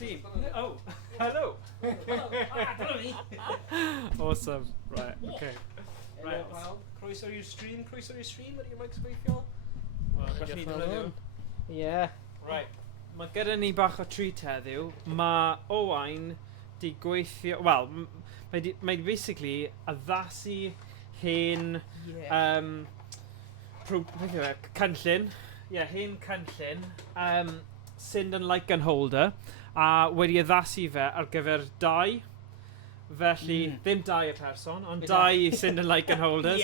Llun. Oh, hello. Awesome. Right, okay. Right, wel, croeso i'r stream, wedi mic sgweithio. Wel, gallwn ni ddefnyddio. Ie. Right, mae gyda ni bach o treat heddiw. Mae Owain di gweithio, wel, mae basically addasu hen cynllun. Ie, hen cynllun. Sinden and holder. A wedi addasu fe ar gyfer dau. Felly, ddim dau y person, ond dau i Sinden and holders.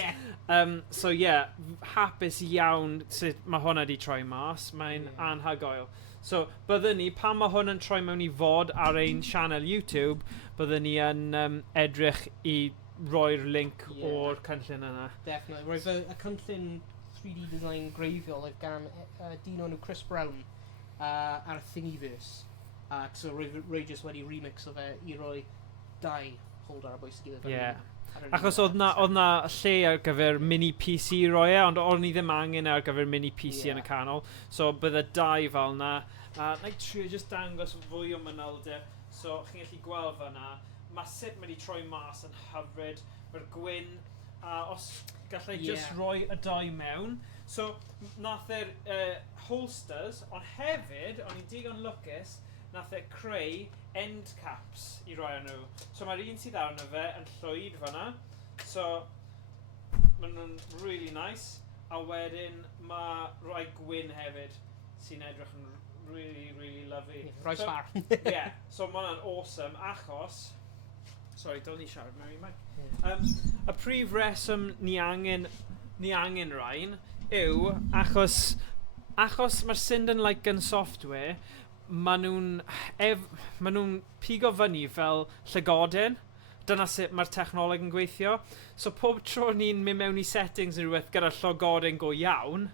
So yeah, hapus iawn sut mae hwnna di troi mas. Mae'n anhygoel. So, byddwn ni, pan mae hwn yn troi mewn i fod ar ein channel YouTube, byddwn ni yn edrych i roi'r link o'r cynllun yna. Definitely. Roedd y cynllun 3D design greiddiol oedd gan dyn nhw Chris Brown ar y Thingiverse. So roedd jyst wedi remix o fe i roi dau holder ar bwys i gilydd. Yeah. Achos oedd na lle ar gyfer mini PC roi e, ond o'n i ddim angen ar gyfer mini PC yn y canol. So bydde dau fel na. Na i trio just dangos fwy o manylder. So chi'n gallu gweld fyna. Mae sut mae wedi troi mas yn hyfryd. Mae'r gwyn. Os gallai just roi y dau mewn. So nath e'r holsters, ond hefyd, o'n i'n digon lwcus, nath e creu end caps i roi nhw. So mae'r un sydd arno fe yn llwyd fyna. So maen nhw'n really nice. A wedyn mae rhoi gwyn hefyd sy'n edrych yn really, really lovely. Rhoi sbar. Yeah, so mae hwnna'n awesome achos... Sorry, don't ni siarad mewn i mic. Y prif reswm ni angen rhain yw achos mae'r Sinden and software maen nhw'n pigo fyny fel llygoden. Dyna sut mae'r technoleg yn gweithio. So pob tro ni'n mynd mewn i settings neu rhywbeth gyda'r llygoden go iawn,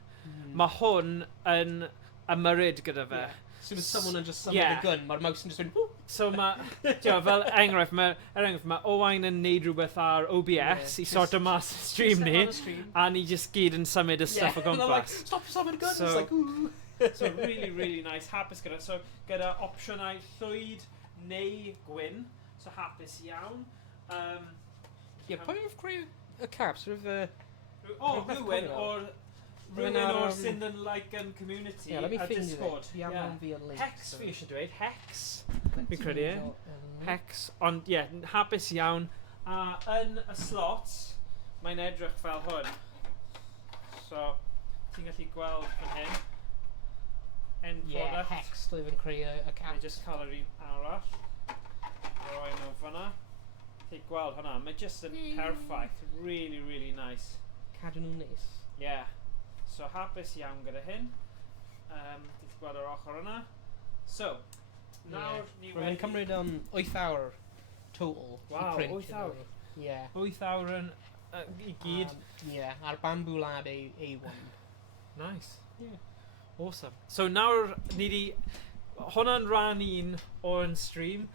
mae hwn yn ymyrryd gyda fe. As soon as someone yn just summon the gun, mae'r mouse yn just mynd... So fel enghraifft, mae Owain yn neud rhywbeth ar OBS i sort o mas stream ni, a ni just gyd yn symud y stuff o gwmpas. Like, stop summoning guns! It's like, ooh! So really, really nice. Hapus gyda. So gyda opsiynau llwyd neu gwyn. So hapus iawn. Pwy yw'r creu y caps? Rhywun o'r Sinden community let me a Discord. Hex fi eisiau dweud. Hex. Fi'n credu e. Hex. Ond hapus iawn. A yn y slot, mae'n edrych fel hwn. So, ti'n gallu gweld fan hyn. Hex, dwi'n yn creu y caps. Mae just cael yr un arall. Roi nhw fyna. Ti'n gweld hwnna. Mae just yn perffaith. Really, really nice. Cadw nhw'n neis. Yeah. So hapus iawn gyda hyn. Ti'n gweld yr ochr yna. So, nawr ni wedi... Mae'n cymryd 8 awr total. Wow, 8 awr. 8 awr yn i gyd. Ar Bamboo Lab A1. Nice. Awesome. So nawr ni di... Hwna'n rhan un o'n stream,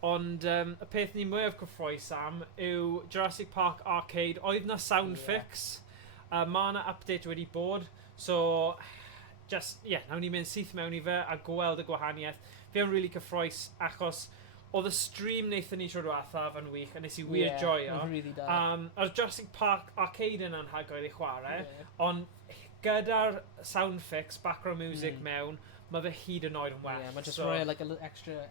ond y peth ni mwyaf cyffroes am yw Jurassic Park Arcade. Oedd na sound fix. Mae yna update wedi bod. So, just, nawn ni mynd syth mewn i fe a gweld y gwahaniaeth. Fi yn really cyffroes achos oedd y stream wnaethon ni tro diwethaf yn wych a nes i wir joio. Really Yr Jurassic Park Arcade yn anhygoel i chwarae, ond gyda'r sound fix, background music mewn, mae fe hyd yn oed yn well. Mae just rhoi like a little extra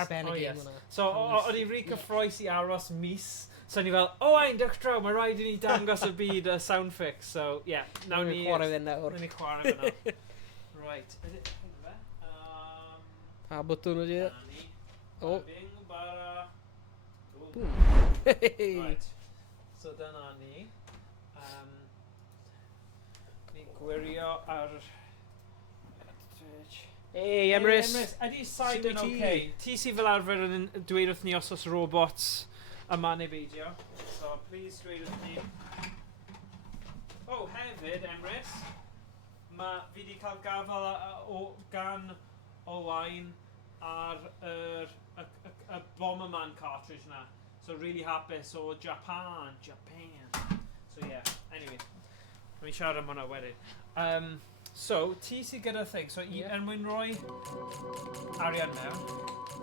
arbennig in hwnna. So, oedd i really cyffroes i aros mis. So ni fel, ein, dych draw, mae rhaid i ni dangos y byd y sound fix. So, nawn ni... chwarae fe nawr. Nawn ni chwarae fe nawr. Right. Pa bwtwn ydi? O. Bing, bara. Right. So dyna ni. Ni'n gwirio ar... Hey, Emrys! Ydy Sinden okay? Ti sy'n fel arfer yn dweud wrth ni os robots yma neu beidio. So, please dweud wrth ni. Hefyd, Emrys, fi wedi cael gafel gan Owain ar y Bomberman cartridge na. So, really hapus o Japan. So, anyway. Let me siarad am hwnna wedyn. So, ti sydd gyda thing. So, Ie. Rwy arian mewn.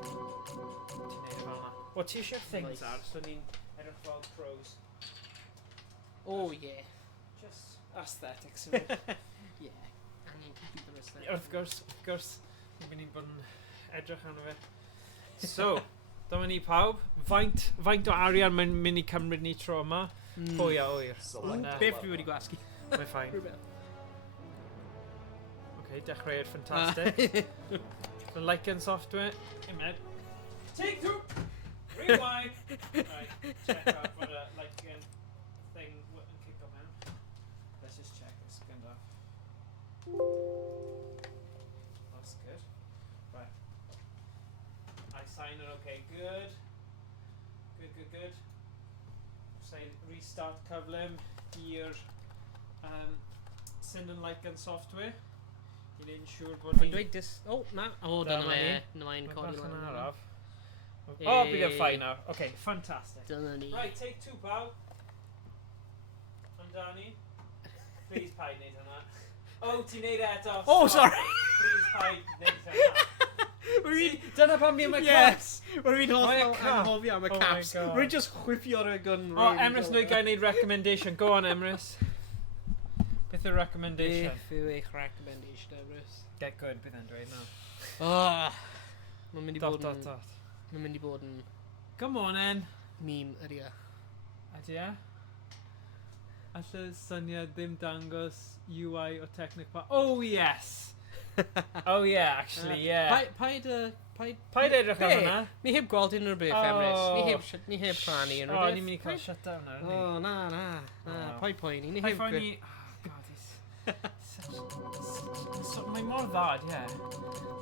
Ti'n neud e fel yna. What ti eisiau things Nice. ar, so ni'n edrych fel pros. Oh, yeah. Just aesthetics. Yeah. Angen computer aesthetic. Wrth gwrs. Ni'n mynd i bod yn edrych arno fe. So, dyma ni pawb. Faint o arian mae'n mynd i cymryd ni tro yma? Pwy a wyr. Beth dwi wedi gwasgu? Mae'n ffain. Rhywbeth. Okay, dechreuad ffantastig. The Lycan software. Imed. Take 2! Rewind! Right, check out for the Lycan thing and kick up now. Let's just check this good off. That's good. Right. I sign it okay. Good. Good. Say restart cyflym i'r Sinden Lycan software. I wneud yn siŵr bod Dwi'n dweud dis... O, na. O, dyna fe. Na mae'n codi lan lan. araf. Oh, bydd yn fine now. Okay, fantastic. Dyna ni. Right, take 2, pal. Amdani. Please paid neud hwnna. Oh, ti'n neud eto. Oh, sorry. Please paid neud hwnna. Dyna pam ni am y caps. Rwy'n fi'n Oh, yeah, anghofio am y Oh my caps. God. Rwy'n just whippio'r gun. Oh, Emrys, no gael neud recommendation. Go on, Emrys. Beth yw'r recommendation? Beth yw eich recommendation, Emrys? Get good, bydd e'n dweud no. Mae'n mynd i Dot, bod dot, yn... dot. Mae'n mynd i bod yn Come on, En. meme ydi e. Ydy e? Alla syniad ddim dangos UI o Technic Park. Oh, yes! Oh, yeah, actually, yeah. Paid edrych ar hwnna? Ni heb gweld unrhyw beth, Emrys. Ni heb rhannu unrhyw Oh, beth. ni'n mynd i cael shutdown ar ni. O, na. Oh. Paid poeni. Ni High heb... five ni... Oh, God, he's... Mae mor ddad, ie.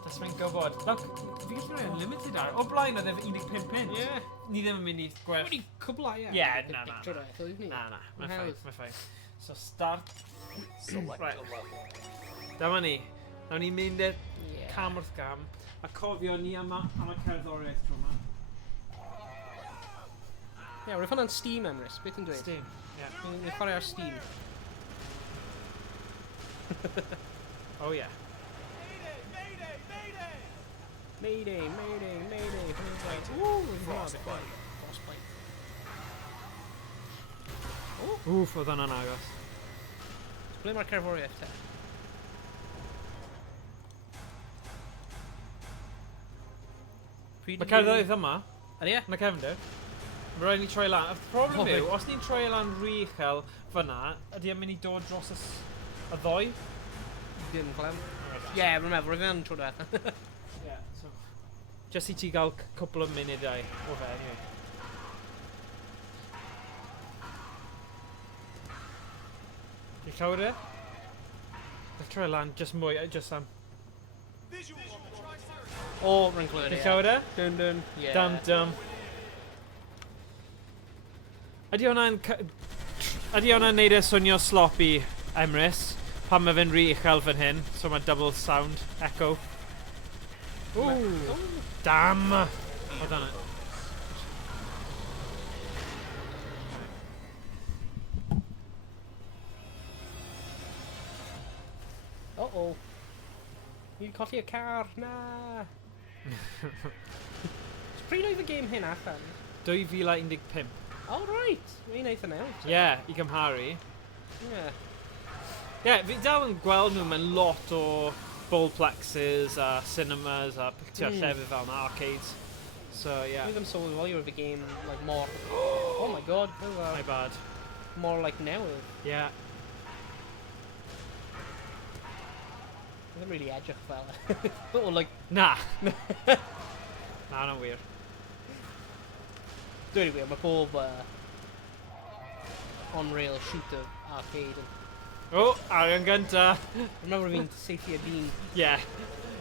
Dos mae'n gwybod. Look, fi gallu rhoi unlimited ar. O blaen oedd efo 15 pint. Ie. Ni ddim yn mynd i gwerth... Wedi cwblau, ie. Ie, na. Na, mae'n ffain. So, start. Right. Dyma ni. Nawn ni mynd i'r cam wrth gam. A cofio ni am y cerddoriaeth tro yma. Ie, rwy'n ffynna'n Steam, Emrys. Beth yn dweud? Steam, ie. Ni'n chwarae ar Steam. Oh, yeah. Mayday. Ooh, boss fight. Wff, oedd hwnna'n agos. Ble mae'r cerddoriaeth te? Mae cerddoriaeth yma. Ydy e? Mae cefndir. Mae rhaid ni troi lan. Y problem yw, os ni'n troi lan rhy uchel fyna, ydy e'n mynd i dod dros y ddoi? Dim clem. Ie, rwy'n meddwl, rwy'n yn tro diwetha. Ie, so... Just i ti gael cwpl o munudau o fe, anyway. Ti'n llawr e? Let's troi lan, just mwy, just am. O, rwy'n clywed, Ti'n llawr e? Dun. Ie. Dum. Ydy hwnna'n neud e swnio sloppy, Emrys? Pan mae fe'n rhy uchel fan hyn, so mae double sound, echo. Ooh! Damn! O, dan it. Uh-oh. Ni'n colli y car, na! Pryd oedd y game hyn allan? 2015. Oh, right! Mae'n eitha nawr. Ie, i gymharu. Ie. Ie, fi dal yn gweld nhw mewn lot o ballplexes a cinemas a picture llefydd fel yna, arcades. So, yeah. Dwi ddim sylweddoli o'r game, like, more... Oh my god, My bad. more like newydd. Yeah. Dwi ddim really edrych fel e. O, like... Na. Na, na'n wir. Dwi'n wir, mae pob on-rail shooter arcade yn... O, arian gynta. Yn meddwl fi'n seithi a dyn. Ie.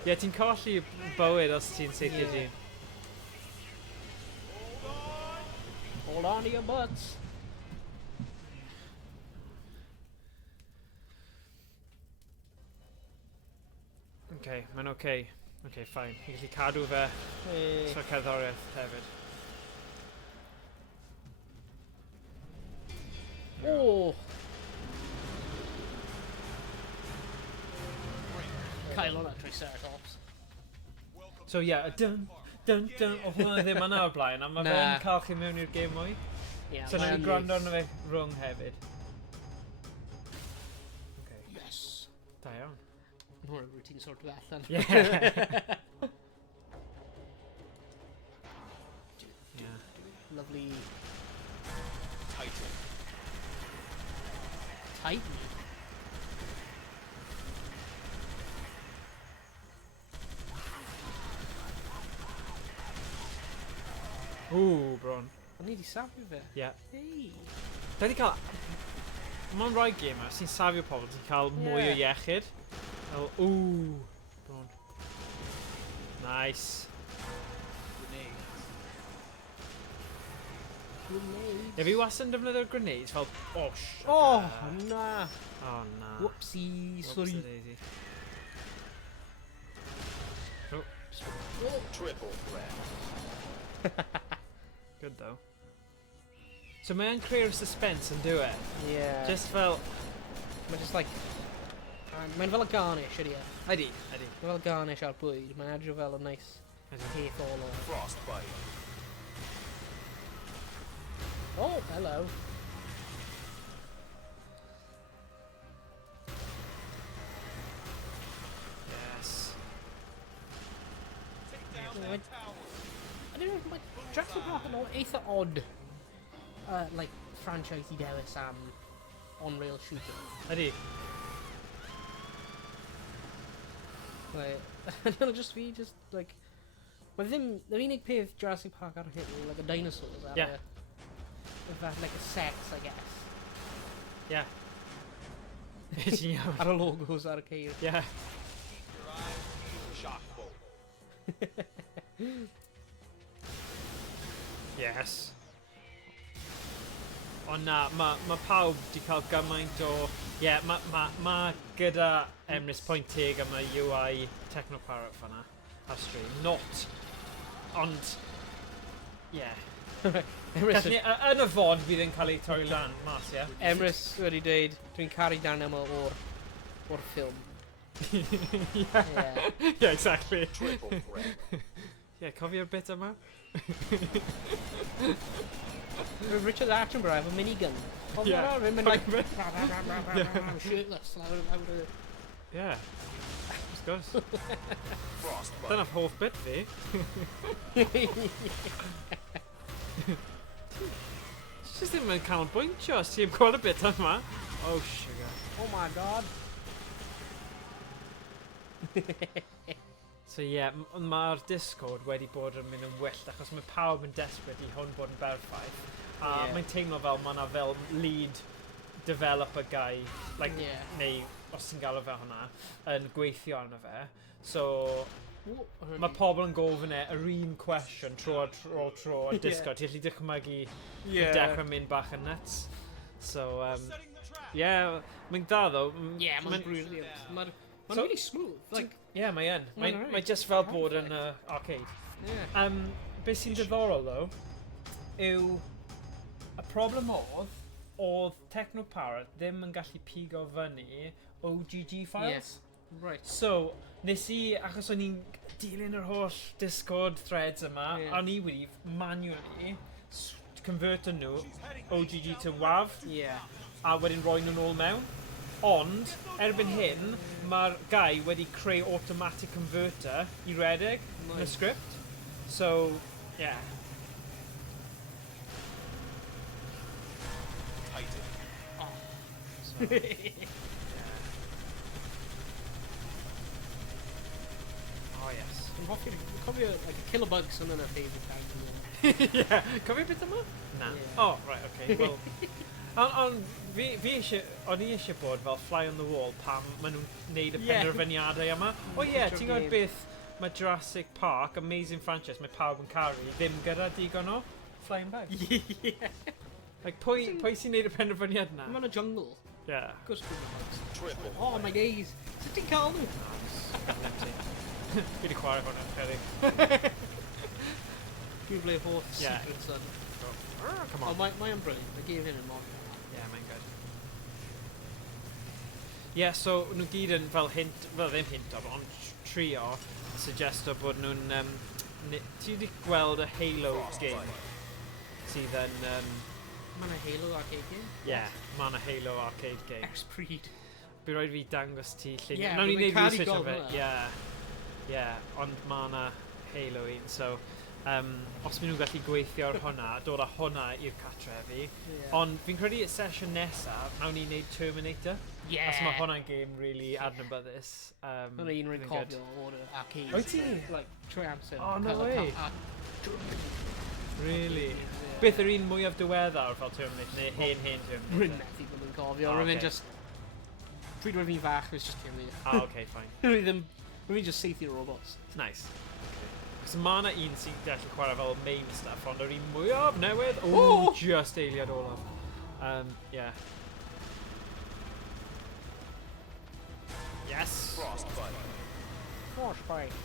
Ie, ti'n colli bywyd os ti'n seithio Ie. dyn. Hold on to your butts. Okay, mae'n okay. Okay, fine. Fi'n gallu cadw fe trwy'r cerddoriaeth hefyd. O! cael hwnna Triceratops. So yeah, dun, dun, dun, o hwnna ddim yna o'r blaen, a mae Na. fe'n cael chi mewn i'r game mwy. Yeah, So mae ni'n yn gwrando neis. arno fe rhwng hefyd. Okay. Yes. Da iawn. Hwna'n routine sort of allan. Yeah. Yeah. Lovely Titan. Titan. Ooh, bron. O'n i di safio fe. Yeah. Hei. Da ni cael... Mae'n rai gamer sy'n safio pobl sy'n cael mwy o iechyd. Fel, ooh, bron. Nice. Grenades. Grenades. Ie, fi wastad yn defnyddio'r grenades fel, oh, sugar. Oh, na. Oh, na. Whoopsie, sorry. Whoopsie-daisy. Oh, Triple threat. good though. So mae'n creu'r suspense yn do it. Yeah. Just fel... Mae just like... Mae'n fel y garnish ydi e. Ydi. Mae fel garnish ar bwyd. Mae'n edrych fel y nice peth all o. Frostbite. Oh, hello. Yes. Take down Yeah, that tower. I don't know, mae Jurassic Park yn eitha odd like, franchise I dewis am on-rail shooter. Ydi. Like, I don't know, just fi, just, like... Mae ddim... Yr unig peth Jurassic Park ar hyn, like, a dinosaurs ar Yeah. That, like, a sex, I guess. Yeah. Ti'n iawn. Ar y logos ar y ceir. Yeah. Your eyes, shock bolt. Yes. Ond na, mae pawb di cael gymaint o... Yeah, mae gyda Emrys pwynt teg am y UI Technoparrot fanna ar stream. Not. Ond... Yeah. Emrys Yn y fod bydd yn cael ei torri lan mas, ie? wedi dweud, dwi'n caru dan yma o'r ffilm. Yeah. Yeah, exactly. Triple threat. Yeah, cofio'r bit yma? Richard Attenborough efo minigun. Yeah. Mae'n mynd like... Yeah. Shirtless. Lawr Yeah. Wrth gwrs. Frostbite. Dyna'r hoff bit fi. Just ddim yn canolbwyntio os ti'n gweld y bit yma. Oh, sugar. Oh my god. So yeah, mae'r Discord wedi bod yn mynd yn wyllt achos mae pawb yn desperate i hwn bod yn berffaith. A Yeah. mae'n teimlo fel mae yna fel lead developer guy, like, Yeah. neu os ti'n galw fe hwnna, yn gweithio arno fe. So, Mae mae pobl yn gofyn yr un cwestiwn tro ar Discord. Ti'n gallu dychmygu yn dechrau mynd bach yn nuts. So, Setting the trap. yeah, mae'n da ddo. Yeah, mae'n Ma'n- brilliant. Mae'n So- really smooth. Like, Yeah, mae yn. Mae'n Mae alright. just fel bod yn arcade. yeah. Be sy'n diddorol ddo, yw y problem oedd Technoparrot ddim yn gallu pigo fyny OGG files. Yes. Right. So, nes I, achos o'n i'n dilyn yr holl Discord threads yma, Yeah. o'n I wedi manually converto nhw OGG to WAV, Yeah. a wedyn roi nhw'n ôl mewn. Ond, erbyn hyn, mae'r guy wedi creu automatic converter I redeg yn y Nice. script. So, yeah. Titan. Oh, yes. Dwi'n hoffi, cofio, like, a kilobugs yn yna favourite time. Yeah. Cofio beth yma? Na. Yeah. Oh, right, okay. Well, ond fi eisiau, o'n I eisiau bod fel fly on the wall pam maen nhw'n neud y Yeah. penderfyniadau yma. O ie, Picture ti'n gwybod game. beth mae Jurassic Park, amazing franchise, mae pawb yn caru, ddim gyda digon o flying bag. Yeah. Like, pwy sy'n neud y penderfyniad na? I'm on a jungle. Yeah. Gwrs dwi'n bugs. Triple. Oh my days. Sut ti'n cael nhw? Fi wedi chwarae hwnna, credu. Dwi'n ble hoff Yeah. secret son. Come Oh, on. mae'n brilliant. I gave hyn yn mod. Yeah, mae'n good. Yeah, so nhw gyd yn fel hint, fel ddim hint o, ond trio, suggesto bod nhw'n... ti wedi gweld y Halo game? Sydd yn... Mae'n Halo arcade game? yeah, mae'n y Halo arcade game. X-Breed. Bydd rhaid fi dangos ti lle... Ie, Nawn ni rwy'n wneud caru research o gweld fe. hwnna. Ie, ond mae'n Halo un, so... os maen nhw'n gallu gweithio ar hwnna, dod â hwnna i'r cartrefi. Ond fi'n credu y sesiwn nesaf, nawn ni wneud Terminator. Yeah. Os mae hwnna'n game really adnabyddus. Hwnna un rwy'n cofio o'r arcade. Wyt ti? Like, trwy amser. Oh, no Cael y way. Really? Yeah. Beth yr un mwyaf diweddar fel Terminator, neu hen Terminator? Rwy'n methu bod yn cofio. Oh, Rwy'n okay. just... Pryd rwy'n fi'n fach, was just Terminator. Ah, okay, fine. Rwy'n just saethu robots. Nice. Cos mae yna un sy'n gallu chwarae fel main stuff, ond yr un mwyaf newydd, just eiliad olaf. Yeah. Yes! Frostbite. Frostbite.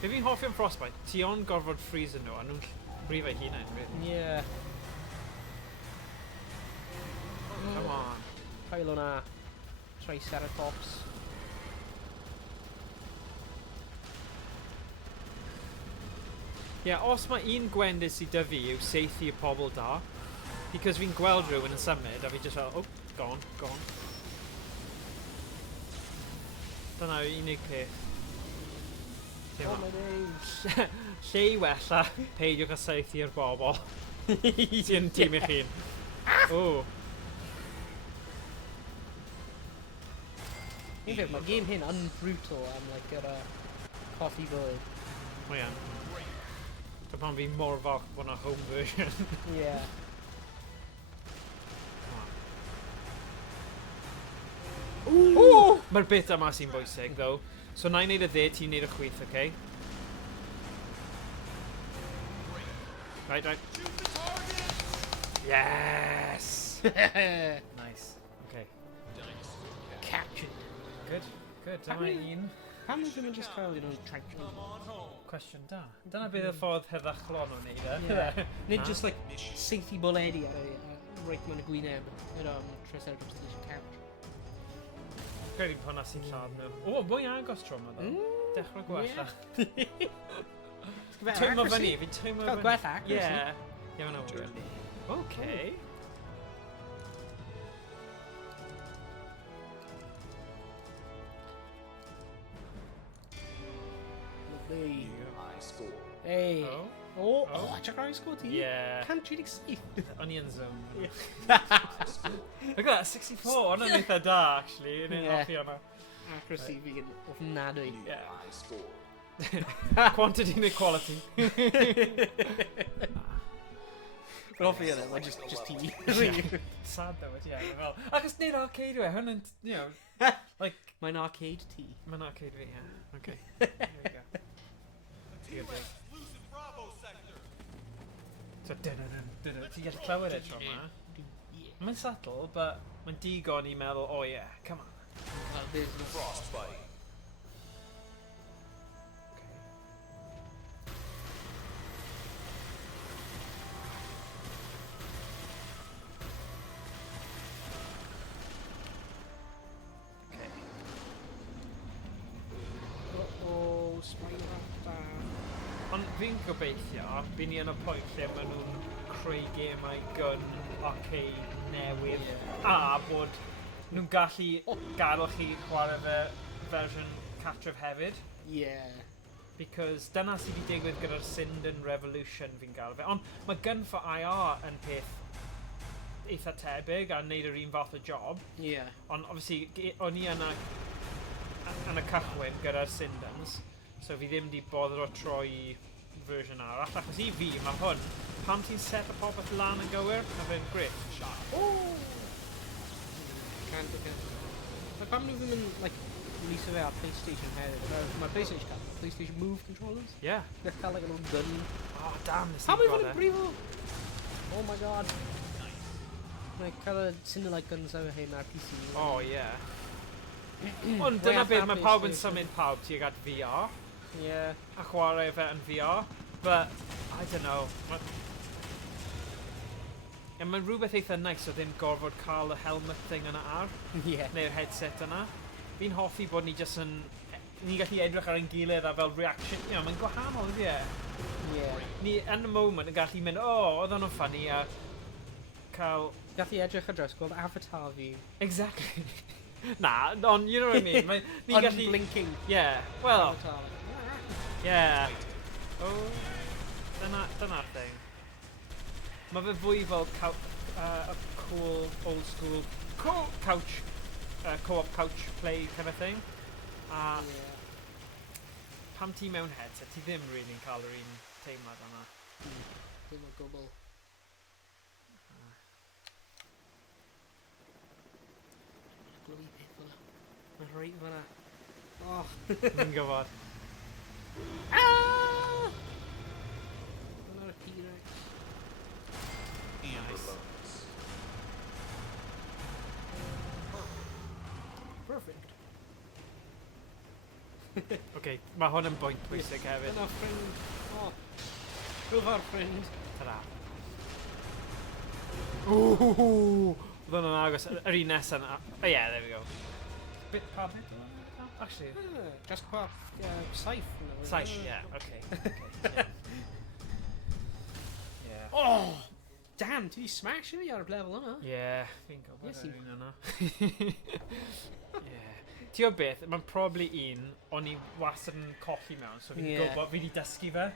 Be fi'n hoffi am Frostbite, ti on gorfod freezer nhw, a nhw'n brifau hunain, really. Yeah. Come on. Cael hwnna. Triceratops. Yeah, os mae un gwendid sydd 'da fi yw saethu y pobl da, because fi'n gweld rhywun yn symud, a fi just fel, oh, gone. Dyna yw unig peth. Oh my days. Lle i wella, peidiwch â saethu'r bobl. Sy'n tîm i chi'n. O. Mae'r game hyn yn brutal am like yr coffee bird. Mae yan. Dy pan fi mor falch bod 'na home version. Yeah. Ooh! Mae'r bit yma sy'n bwysig, though. So na i wneud y dde, ti'n wneud y chwith, okay? Right. Yes! Nice. Okay. Captured. Good. Dyma Pam- un. Pam nhw ddim yn just cael un o'r trenchant? Cwestiwn da. Dyna bydd y ffordd heddychlon o'n neud e. Yeah. Nid Na? just like saethu boledi ar ei reit mewn y gwyneb yr Triceratops Station Couch. Credu bod hwnna sy'n lladd nhw. O, mwy agos tro yma, ddo. Dechrau gwella. Teimlo fyny, fi'n teimlo fyny. Cael gwell accuracy. Yeah. Iawn o wyl. Okay. Lovely. High score. Hey. Oh. Oh, Oh. Jurassic score ti? Yeah. 137. Onion zone. Look at that, 64. Hwna'n eitha da, actually. Yn Yeah. hoffi hwnna. Accuracy fi yn ofnadwy. Yeah. High score. Quantity and equality. But hoffi hynny, mae just ti. Sad though, yeah. Fel, achos nid arcade we, hwn yn, you know, like... Mae'n arcade ti. Mae'n arcade fi, yeah. Okay. There we go. Good thing. Losing Bravo sector. So, dun-dun-dun-dun-dun. Ti'n gallu clywed e tro yma? Mae'n subtle, but mae'n digon i meddwl, oh yeah, come on. Well, there's the Frostbite. Oh, Spider-Raptor. Ond fi'n gobeithio, fi'n ni yn y pwynt lle maen nhw'n creu gemau gun arcade newydd, a bod nhw'n gallu gadael chi chwarae fe fersiwn cartref hefyd. Yeah. Because dyna sydd wedi digwydd gyda'r Sinden Revolution fi'n gael fe. Ond mae gun for IR yn peth eitha tebyg a wneud yr un fath o job. Yeah. Ond obviously, o'n i yn y cychwyn gyda'r Sindens, so fi ddim wedi boddro troi fersiwn arall, achos i fi, mae hwn, pam ti'n set y popeth lan yn gywir, mae fe'n grit. Oh! Can't look at it. Like, pam nhw ddim yn, like, release fe ar PlayStation hefyd? Mae PlayStation cael PlayStation Move controllers. Yeah. They've cael, like, an old gun. Oh, damn, nes Pam i'n yw hwn gweld yn brifo? Oh my god. Like, cael y Sinden like guns over hyn ar PC. Oh, yeah. Ond Way dyna off beth, ar mae pawb yn PlayStation. symud pawb tuag at VR, Yeah. a chwarae fe yn VR, but, I don't know. Mae'n rhywbeth eitha nice o ddim gorfod cael y helmet thing yna ar. Yeah. Neu'r headset yna. Fi'n hoffi bod ni jyst yn... Ni'n gallu edrych ar ein gilydd a fel reaction... You know, mae'n gwahanol, ydy e? Yeah. Ni, yn y moment, yn gallu mynd, oedd hwnnw'n ffynnu a... cael... Gallu edrych ar draws, gweld avatar fi. Exactly. Na, on, you know what I mean? Ni'n gallu... Unblinking Yeah, well... avatar. Yeah. Oh, dyna'r thing. Mae fe fwy fel a cool, old school, couch, co-op couch play kind of thing. A pam ti mewn headset, ti ddim really cael yr un teimlad yna. Dim o gwbl. Glywi peth fyna. Mae'n reit fyna. Oh. Mi'n gyfod. Ah! Dyna'r T-Rex. Nice. Perfect. Okay, mae hwn yn bwynt pwysig hefyd. Dyna ffrind. Oh. Rwyfa'r ffrind. Ta-da. Ooh! Oedd hwnna'n agos. Yr un nesaf yna. Oh yeah, there we go. Bit pa bit? Actually. Jurassic Park. Saith. Saith, yeah, okay. Yeah. Yeah. Oh! Damn, ti smash fi ar y lefel yna. Yeah, fi'n gwybod Yes, yr un yna. Yeah. Ti o beth, mae'n probably un o'n i wastad yn colli mewn, so fi'n gwybod, fi wedi dysgu fe.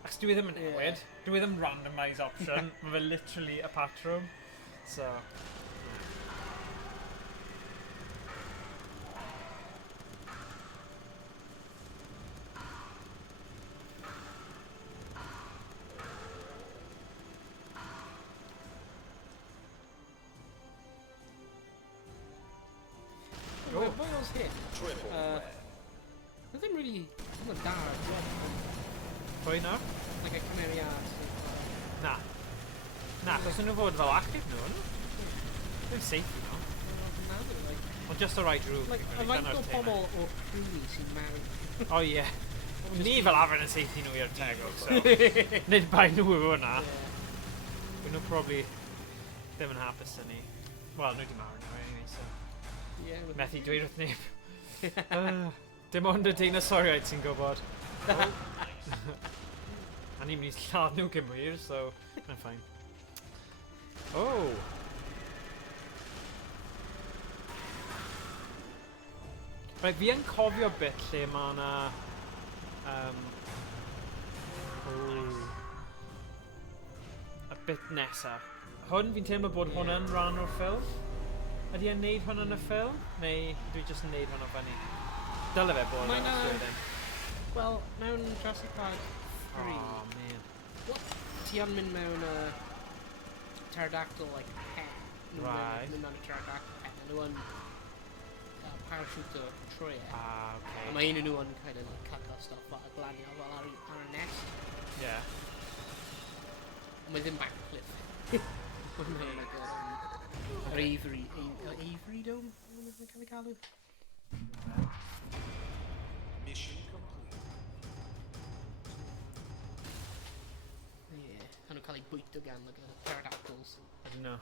Ac dwi ddim yn newid, dwi ddim randomise option, mae fe literally a patrwm. So... What was hit? Nothing really... Not dark. Pwy nawr? Like a cymeriad. Na. Na, achos nhw fod fel achub nhw, yn? Ddim safety nhw. Ond just o rhaid rhywbeth. Like, a faint o pobl o Cwmni sy'n marw. Oh ie. Ni fel arfer yn safety nhw i'r tegol, so... Nid bai nhw efo hwnna. But nhw probably ddim yn hapus yn ni. Wel, nhw di marw nhw, anyway, so... Methu dweud wrth neb. Dim ond y deinosoriaid sy'n gwybod. A ni'n mynd i lladd nhw gymwyr, so... Mae'n ffain. Oh! Right, fi yn cofio bit lle mae yna... y bit nesa. Hwn, fi'n teimlo bod hwn yn rhan o'r ffilm. Ydy e'n neud hwn yn y ffilm? Neu dwi jyst yn neud hwn o fyny? Dyle fe bod yn ysgrifennu. Wel, mewn Jurassic Park 3... Oh, man. Ti yn mynd mewn pterodactyl, like, pet. Right. Mynd mewn y pterodactyl pet. Nhw yn parachute o trwy e. Ah, okay. A mae un nhw yn kind of like caco stuff fel a glanio fel ar y nest. Yeah. A mae ddim backflip. Mae'n like yr Avery... Avery Dome? Mae'n cael ei galw? Mission complete. Ie. A nhw'n cael ei bwyto gan like pterodactyls. I don't know.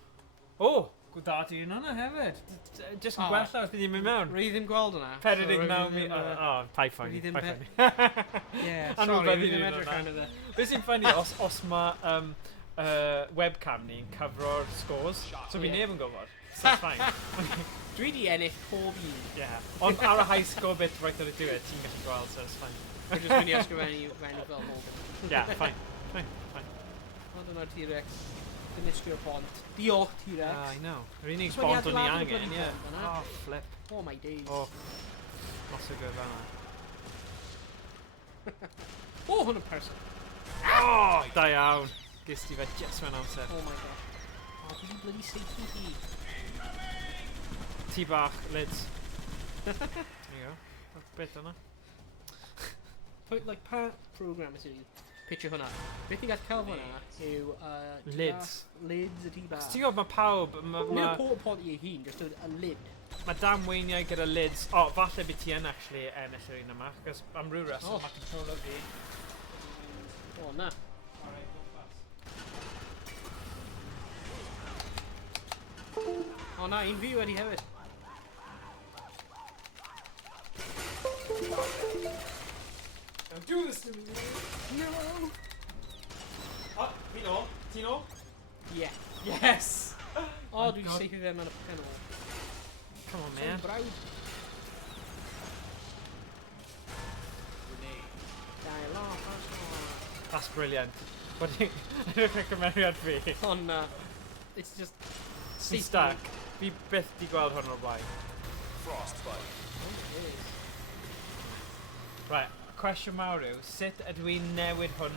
Oh! Gwdad i'n hwnna hefyd. Just yn gwella os ddim yn mewn. Rwy ddim gweld hwnna. 49 mi... Oh, pai ffynnu. Rwy ddim Pai ffynnu. Yeah, A nhw sorry, beth rwy i ddim nhw'n edrych hwnna. arno fe. Be sy'n ffynnu os mae webcam ni'n cyfro'r scores, so fi neb yn gwybod. So it's fine. Dwi di ennill pob un. Yeah. Ond ar y high score bit right ar y diwedd, ti'n gallu gweld, so it's fine. Dwi'n just mynd i ysgrifennu fel Morgan. Yeah, fine. Fine, fine. O, dyna'r T-Rex. Dynistrio bont. Diolch T-Rex. I know. Yr unig So wedi bont o'n i adeiladu angen, bloody yeah. bont yna. Oh, flip. Oh my days. Oh. Mas o gyda yna. Oh, hwn yn person. Oh, da iawn. Gys ti fe just mewn amser. Oh my god. Oh, dwi'n bloody safety fi. Tŷ bach, lids. There you go. Bit yna. Like, pa program ydyn ni? Picture hwnna. Beth i gael cael hwnna yw... Lids. Lids y tŷ bach. Ti'n gwybod mae pawb... Nid y porta potty ei hun, just a lid. Mae damweiniau gyda lids... O, falle byd ti yn actually ennill yr un yma, cos am rhyw reswm mae controller fi. O, na. O na, un fi wedi hefyd. Don't do this to me. No! Oh, fi nôl. Ti nôl? Yeah. Yes! O, dwi'n God. saethu fe mewn y pen o. Come on, So man. brawd. Grenade. Gael o, That's brilliant. What do you... I don't think cymeriad fi. O na. It's just... Sy'n stuck. Fi byth di gweld hwn o'r blaen. Frostbite. Oh, it is. Right, cwestiwn mawr yw, sut ydw i'n newid hwn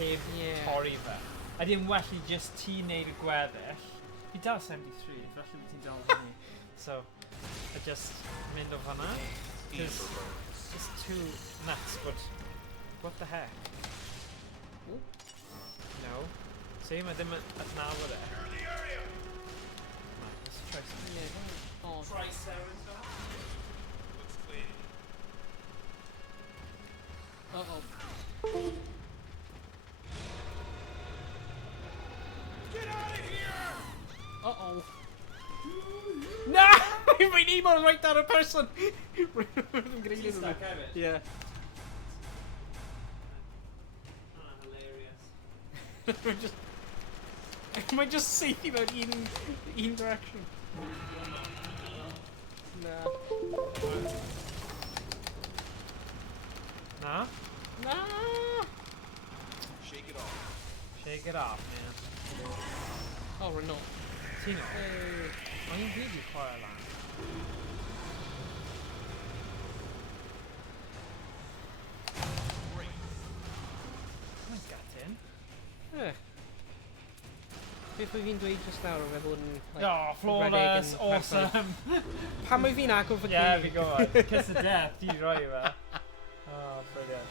heb torri fe? Ydy'n well i just ti wneud y gweddill? Fi dal 73, felly fi ti'n dal hynny. So, I just mynd o fanna. Because it's just too nuts, but what the heck? Ooh. No. See, mae ddim yn adnabod e. Right, let's try something. Yeah, oh. Try Sarah's back. Looks clean. Uh-oh. Get out of here! Uh-oh. No! My name on right down a person! I'm getting Ti'n stuck hefyd? Yeah. Oh, hilarious. I'm just... Am I just seeing about in direction? Nah. Na? Nah! Shake it off. Shake it off, man. Oh, we're not. Tino, Hey. o'n i'n rili chwarae lan. Great. Mae'n gatyn. Beth wyf fi'n dweud just nawr o fe bod yn... Oh, flawless, awesome. Pan mae fi'n agor fy Yeah, fi gwybod. Kiss of death, di roi fe. Oh, brilliant.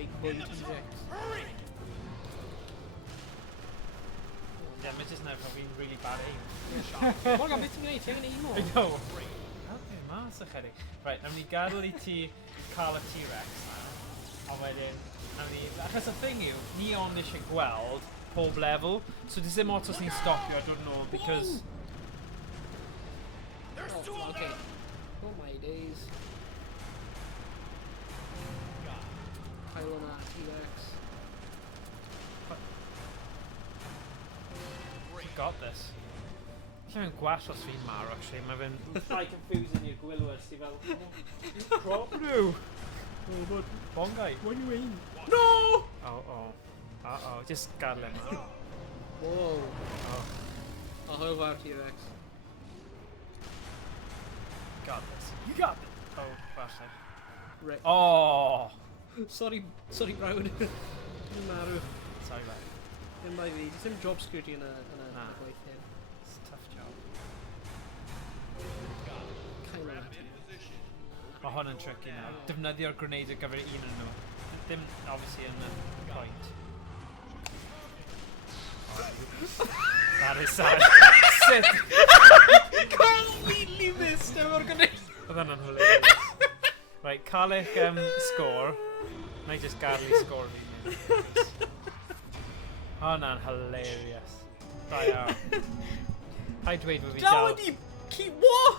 Big boy T-Rex. Yeah, mae jyst nawr fi'n really bad aim. Morgan, beth ti'n gwneud? Ti'n gwneud un I mor? know. Helpu mas ychydig. Right, nawn ni gadael I ti cael y T-Rex na. A wedyn, nawn ni... Achos y thing yw, ni ond eisiau gweld pob level, so di ddim ots os ni'n stopio a dod nôl, because... Oh, okay. Oh my days. Cael hwnna, T-Rex. We've got this. Lle mae'n gwell os fi'n marw, actually. Mae fe'n llai confusing i'r gwylwyr, sydd fel... Drop nhw! Oh, but... Bon guy. When you aim. No! Oh. Uh-oh. Just gadael him. Whoa. Oh. Oh, how about T-Rex? Got this. You got this! Oh, falle. Right. Oh! Sorry, Brown. Dwi'n marw. Sorry, mate. Ddim bai fi. Does dim job security yn y Na. gwaith hyn. It's a tough job. Cael hwnna. Mae hwn yn tricky now. Defnyddio'r grenade ar gyfer un yn nhw. Dim, obviously, yn y point. That is sad. Sit! Completely missed efo'r grenade. Oedd hwnna'n hilarious. Right, cael eich score. Na I just gadael I score fi. O, hwnna'n hilarious. Da iawn. Paid dweud bod fi Daw dal... wedi... What?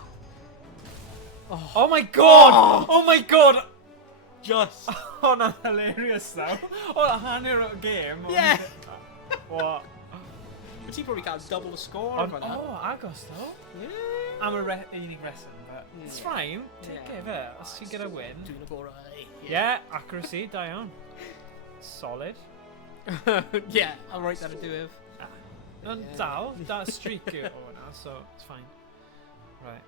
Oh my god! Oh my god! Just. Oh, hwnna'n hilarious though. O, hanner o'r game. Yeah. What? Wyt ti'n probably cael double the score On, fan'na. oh, agos though. Yeah. Am y unig reswm, but it's Yeah. fine. Take Yeah. it, fe. Os ti'n gyda win. Dwi'n y gorau. Yeah, accuracy, da iawn. Solid. Yeah, I'll write that into it. Ond Yeah. dal, streak yw o hwnna, so it's fine. Right.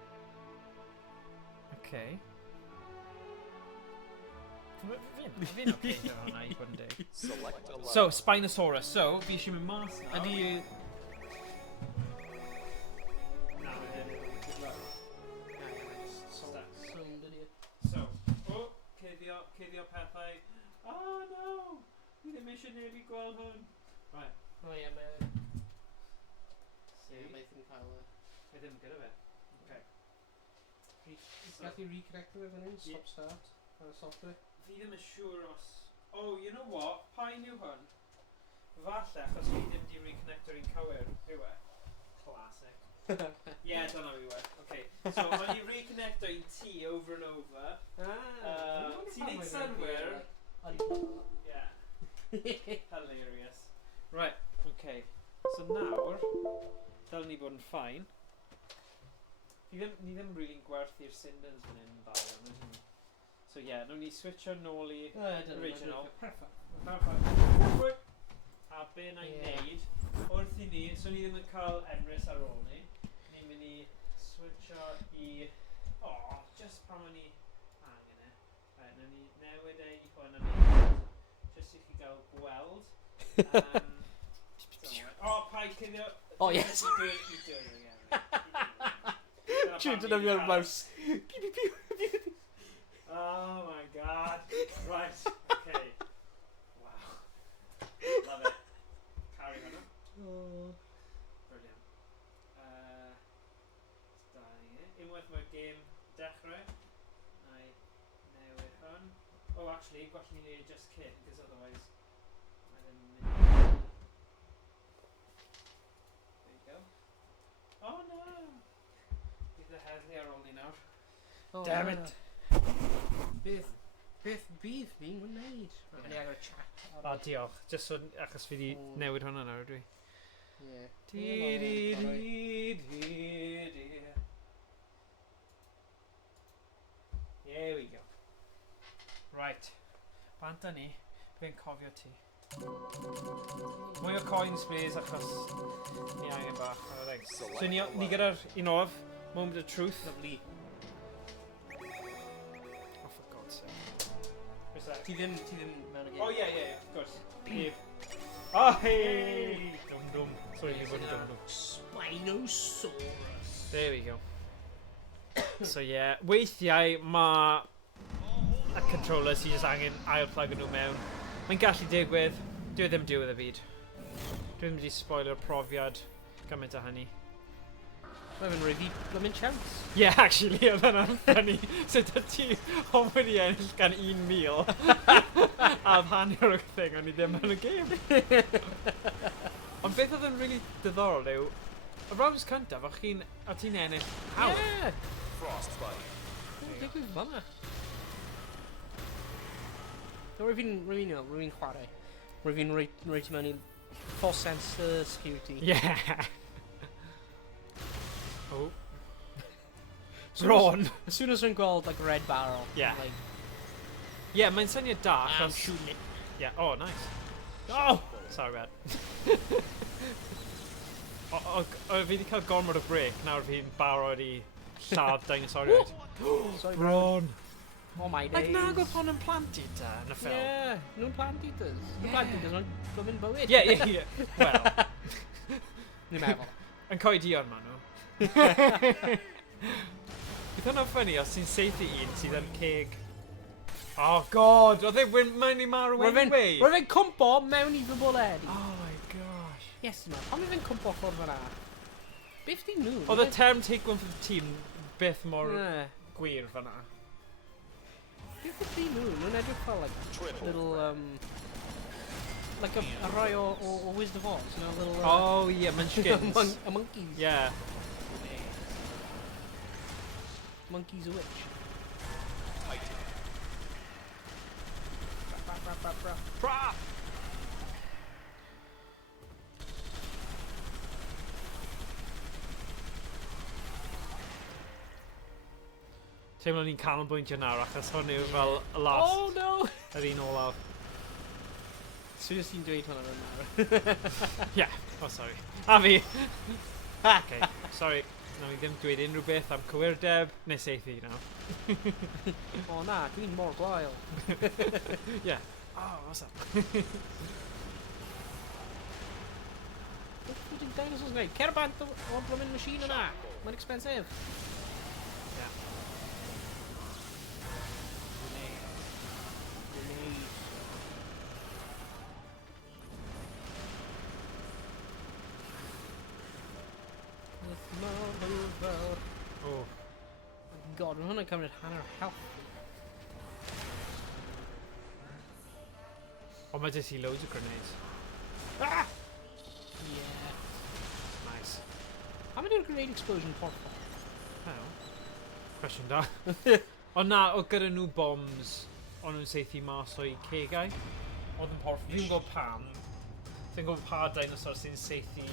Okay. Fi'n okay gyda hwnna I bod yn dig. Select a level. So, Spinosaurus. So, fi eisiau mynd mas nawr. Ydy... Na, good luck. So, cuddio pethau. Oh no! Ni ddim eisiau neb I gweld hwn. Right. Oh yeah, mae... See? Mae ddim cael y... Mae ddim gyda fe. Okay. Gallu reconnecto fe fan hyn, stop start, ar y software. Fi ddim yn siŵr os... Oh, you know what? Pa'n yw hwn? Falle, achos fi ddim di reconnector i'n cywir. Yw e? Classic. Yeah, dyna fi we. Okay. So, mae'n i reconnecto i T over and over. Ti'n neud synwyr? Yeah. Hilarious. Right, okay. So nawr, dal ni bod yn ffain. Ni ddim really'n gwerthu'r Sindens fan hyn yn dda iawn, ydyn ni? So yeah, nhw'n ni switcho nôl i original. Perfect. A be na i wneud, wrth i ni, so ni ddim yn cael Emrys ar ôl ni. Ni'n mynd i switcho i... just pan o'n i angen e. Right, na ni newid e i hwn am eiliad. Just i chi gael gweld. Paid cyddio... Oh, yes. You do it again, right? Tunes yn ymwneud mouse. Oh my god. Right, okay. Wow. Love it. Carry on. Brilliant. Unwaith mae'r game dechrau, na I newid hwn. Oh, actually, gwell ni neud just cyn, because otherwise, mae ddim yn mynd. There you go. Oh no! Bydd y heddlu ar ôl ni nawr. Damn it! Beth bydd fi'n wneud? Ni agor y chat. O, diolch. Just so, achos fi di newid hwnna nawr, dwi. There we go. Right. Banta ni. Fi'n cofio ti. Mwy o coins, please, achos ni angen bach. So ni gyda'r un of, moment of truth. Lovely. Oh, for God's sake. Where's that? Ti ddim mewn y game. Oh, yeah, of course. Here. Oh, hey! Dum-dum. Sorry, ni bod yn dum-dum. Spinosaurus. There we go. So, yeah. Weithiau, mae y controller sy'n just angen ail-plug nhw mewn. Mae'n gallu digwydd. Dwi ddim diwedd y byd. Dwi ddim wedi spoiler profiad gymaint o hynny. Mae'n rhoi fi blymyn chance. Yeah, actually, oedd hwnna'n funny. So, da ti ond wedi ennill gan 1,000 a hanner o'r thing, ond i ddim yn y game. Ond beth oedd yn really diddorol yw, y rounds cyntaf, o'ch chi'n... o ti'n ennill hawdd. Yeah! Frostbite. Digwydd fanna. Rwy'n chwarae. Rwy'n rhoi ti mewn i false sense security. Yeah. Oh. Ron. As soon as rwy'n gweld like red barrel. Yeah. Like, Yeah, mae'n syniad da. I'm shooting it. Yeah, oh, nice. Oh! Sorry, man. O fi wedi cael gormod o break, nawr fi'n barod i lladd dinosauriaid. Sorry, Ron! Oh my days. Like nag oedd hon yn planted ta yn y ffilm? Yeah, nhw'n plant eaters. Yeah. Nhw'n plant eaters, nhw'n blymyn bywyd. Yeah. Well, Ni'n meddwl. yn coedion ma nhw. Bydd hwnna'n ffynnu os ti'n seithi un sydd yn ceg. Oh god, oedd e mae'n i marw anyway. Roedd fe'n cwmpo mewn i fy boled. Oh my gosh. Yes, man. Pam fe'n cwmpo ffordd fyna? Beth di nhw? Oedd y term take one for the team byth mor Yeah. gwir fanna. Beth di nhw? Nhw'n edrych fel, like, Triple little, like a rai o Wizard of Oz, you know, little... Oh yeah, munchkins. a monkeys. Yeah. Monkey's a witch. Titan. Bra! Teimlo ni'n canolbwyntio nawr achos hwn yw fel y last. Oh no! Yr un olaf. Soon as ti'n dweud hwnna nawr. Yeah, oh sorry. A fi! Okay, sorry. Na fi ddim dweud unrhyw beth am cywirdeb neu seithi nawr. O na, dwi'n mor gwael. Yeah. Oh, what's up? Beth yw'n dinosaurs gwneud? Cer bant o'r blymyn machine yna. Mae'n expensive. Yeah. Oh. God, mae hwnna'n cymryd hanner help. Ond mae jyst i loads o grenades. Ah! Yeah. Nice. Pam ydy'r grenade explosion porffor? Wel, cwestiwn da. Ond na, o gyda nhw bombs, o'n nhw'n seithi mas o'i cegau. Oedd yn porffor. Fi'n gwybod pam. Fi'n gwybod pa dinosaur sy'n seithi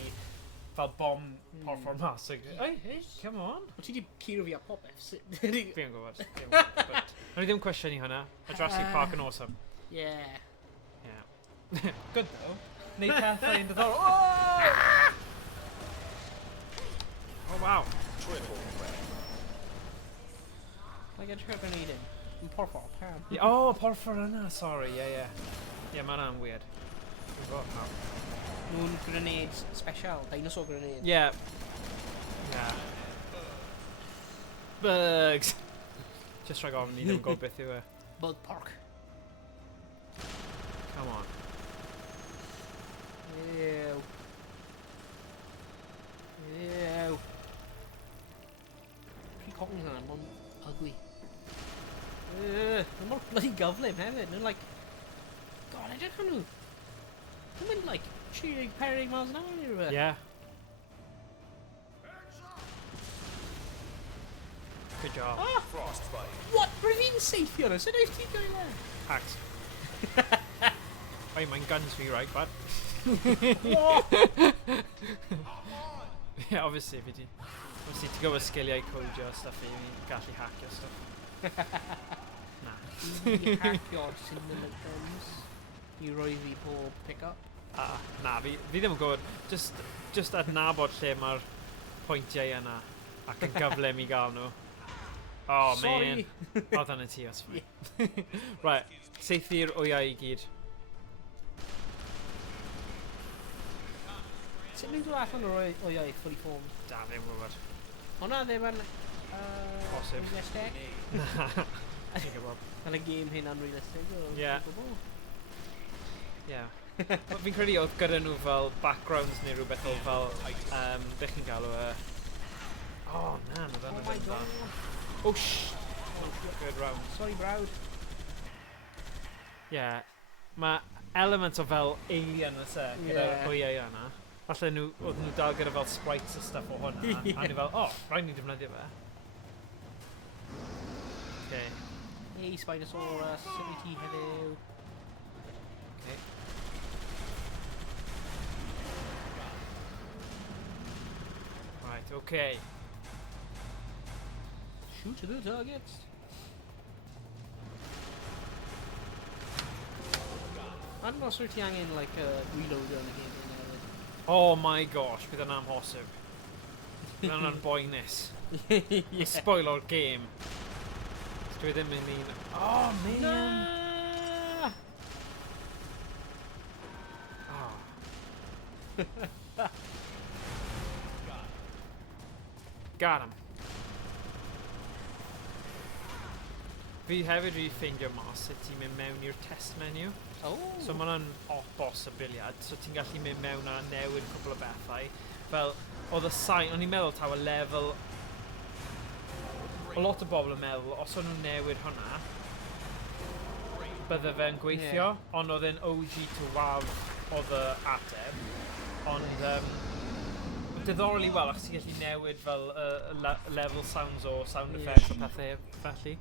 fel bom porffor mas. Ei, come on. O ti di curo fi a popeth? Fi'n gwybod. Ond i ddim cwestiwn i hwnna. A Jurassic Park yn awesome. Yeah. Yeah. Good though. Neu pethau yn diddorol. Oh! Oh wow. Triple threat. Like a trip grenade in. Yn porffor, pam. Yeah, oh, porffor yna, sorry, yeah. Yeah, mae hwnna'n weird. Fi'n gwybod pam. Nhw'n grenades special, dinosaur grenade. Yeah. Yeah. Bugs. Just rhag ofn, ni ddim yn gwybod beth yw e. Bug Park. Come on. Ew. Ew. Pre-cottons yna, mae'n ugly. Mae'n mor bloody gyflym hefyd. Nhw'n like... God, edrych am nhw. Nhw'n mynd like 30 miles an hour neu rhywbeth. Yeah. Good job. Ah! Frostbite. What? Rwy'n fi'n seithio yna? Sut oes ti'n gweud e? Hacks. Wait, mae'n guns fi, right, bud? Yeah, obviously, fi di... Obviously, ti'n gwybod sgiliau codio a stuff i fi'n gallu hackio stuff. Na. I hackio Sinden y guns i roi fi pob pick-up. Na, fi ddim yn gwybod. Just adnabod lle mae'r pwyntiau yna ac yn gyflym i gael nhw. Oh, Sorry. man. Oedd hwnna ti os fi. Right, seithi'r wyau i gyd. Sut ni'n dod allan o'r oiau fully formed? Da, ddim yn gwybod. Hwna ddim yn... Posib. realistic. Na. Ti'n gwybod. Yn y game hyn unrealistic. Yeah. Yeah. Fi'n credu oedd gyda nhw fel backgrounds neu rhywbeth o fel... Beth chi'n galw e? Oh, na, oedd Oh hwnna my ddim god. dda. Oh, shh! Good round. Sorry, brawd. Yeah. Mae element o fel alien os e, gyda'r Yeah. hwyau yna. Falle oedd nhw dal gyda fel sprites a stuff o hwnna. A ni fel, oh, rhaid ni defnyddio fe. Okay. Hey, Spinosaurus, sut wyt ti heddiw? Okay. Right, okay. Shoot to the targets. I don't know os wyt ti angen, like, reloader yn y game hyn hefyd. Oh my gosh, bydd yna'n amhosib. Bydd yna'n boenus. Yeah. Spoil o'r game. Dwi ddim yn un... Oh, man! Na! Oh. Got him. Fi hefyd wedi ffeindio mas sut ti'n mynd mewn i'r test menu. Oh! So mae hwnna'n bos y biliad, so ti'n gallu mynd mewn a newid cwbl o bethau. Fel, oedd y sain, o'n i'n meddwl taw y lefel... O lot o bobl yn meddwl, os o'n nhw'n newid hwnna, bydde fe'n gweithio, ond oedd e'n OG to WAV oedd y ateb. Ond, diddorol i weld, achos ti'n gallu newid fel level sounds o sound effects o pethau felly.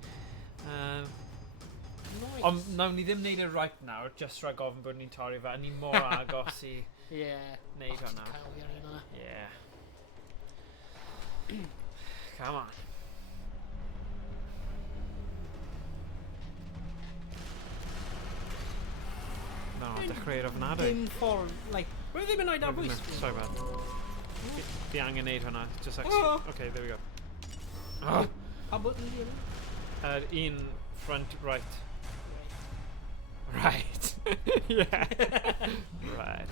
Nice. Ond nawn ni ddim neud e right nawr, just rhag ofn bod ni'n torri fe, a ni mor agos i Yeah. neud hwnna. Cael fi ar un hwnna. Yeah. Come on. No, dechreu'r ofnadwy. Dim ffordd, like, rwy ddim yn oed ar bwys. Sorry man. Fi angen neud hwnna. Just Oh. okay, there we go. Oh. Pa button di yna? Un front right. Right. Yeah. Right.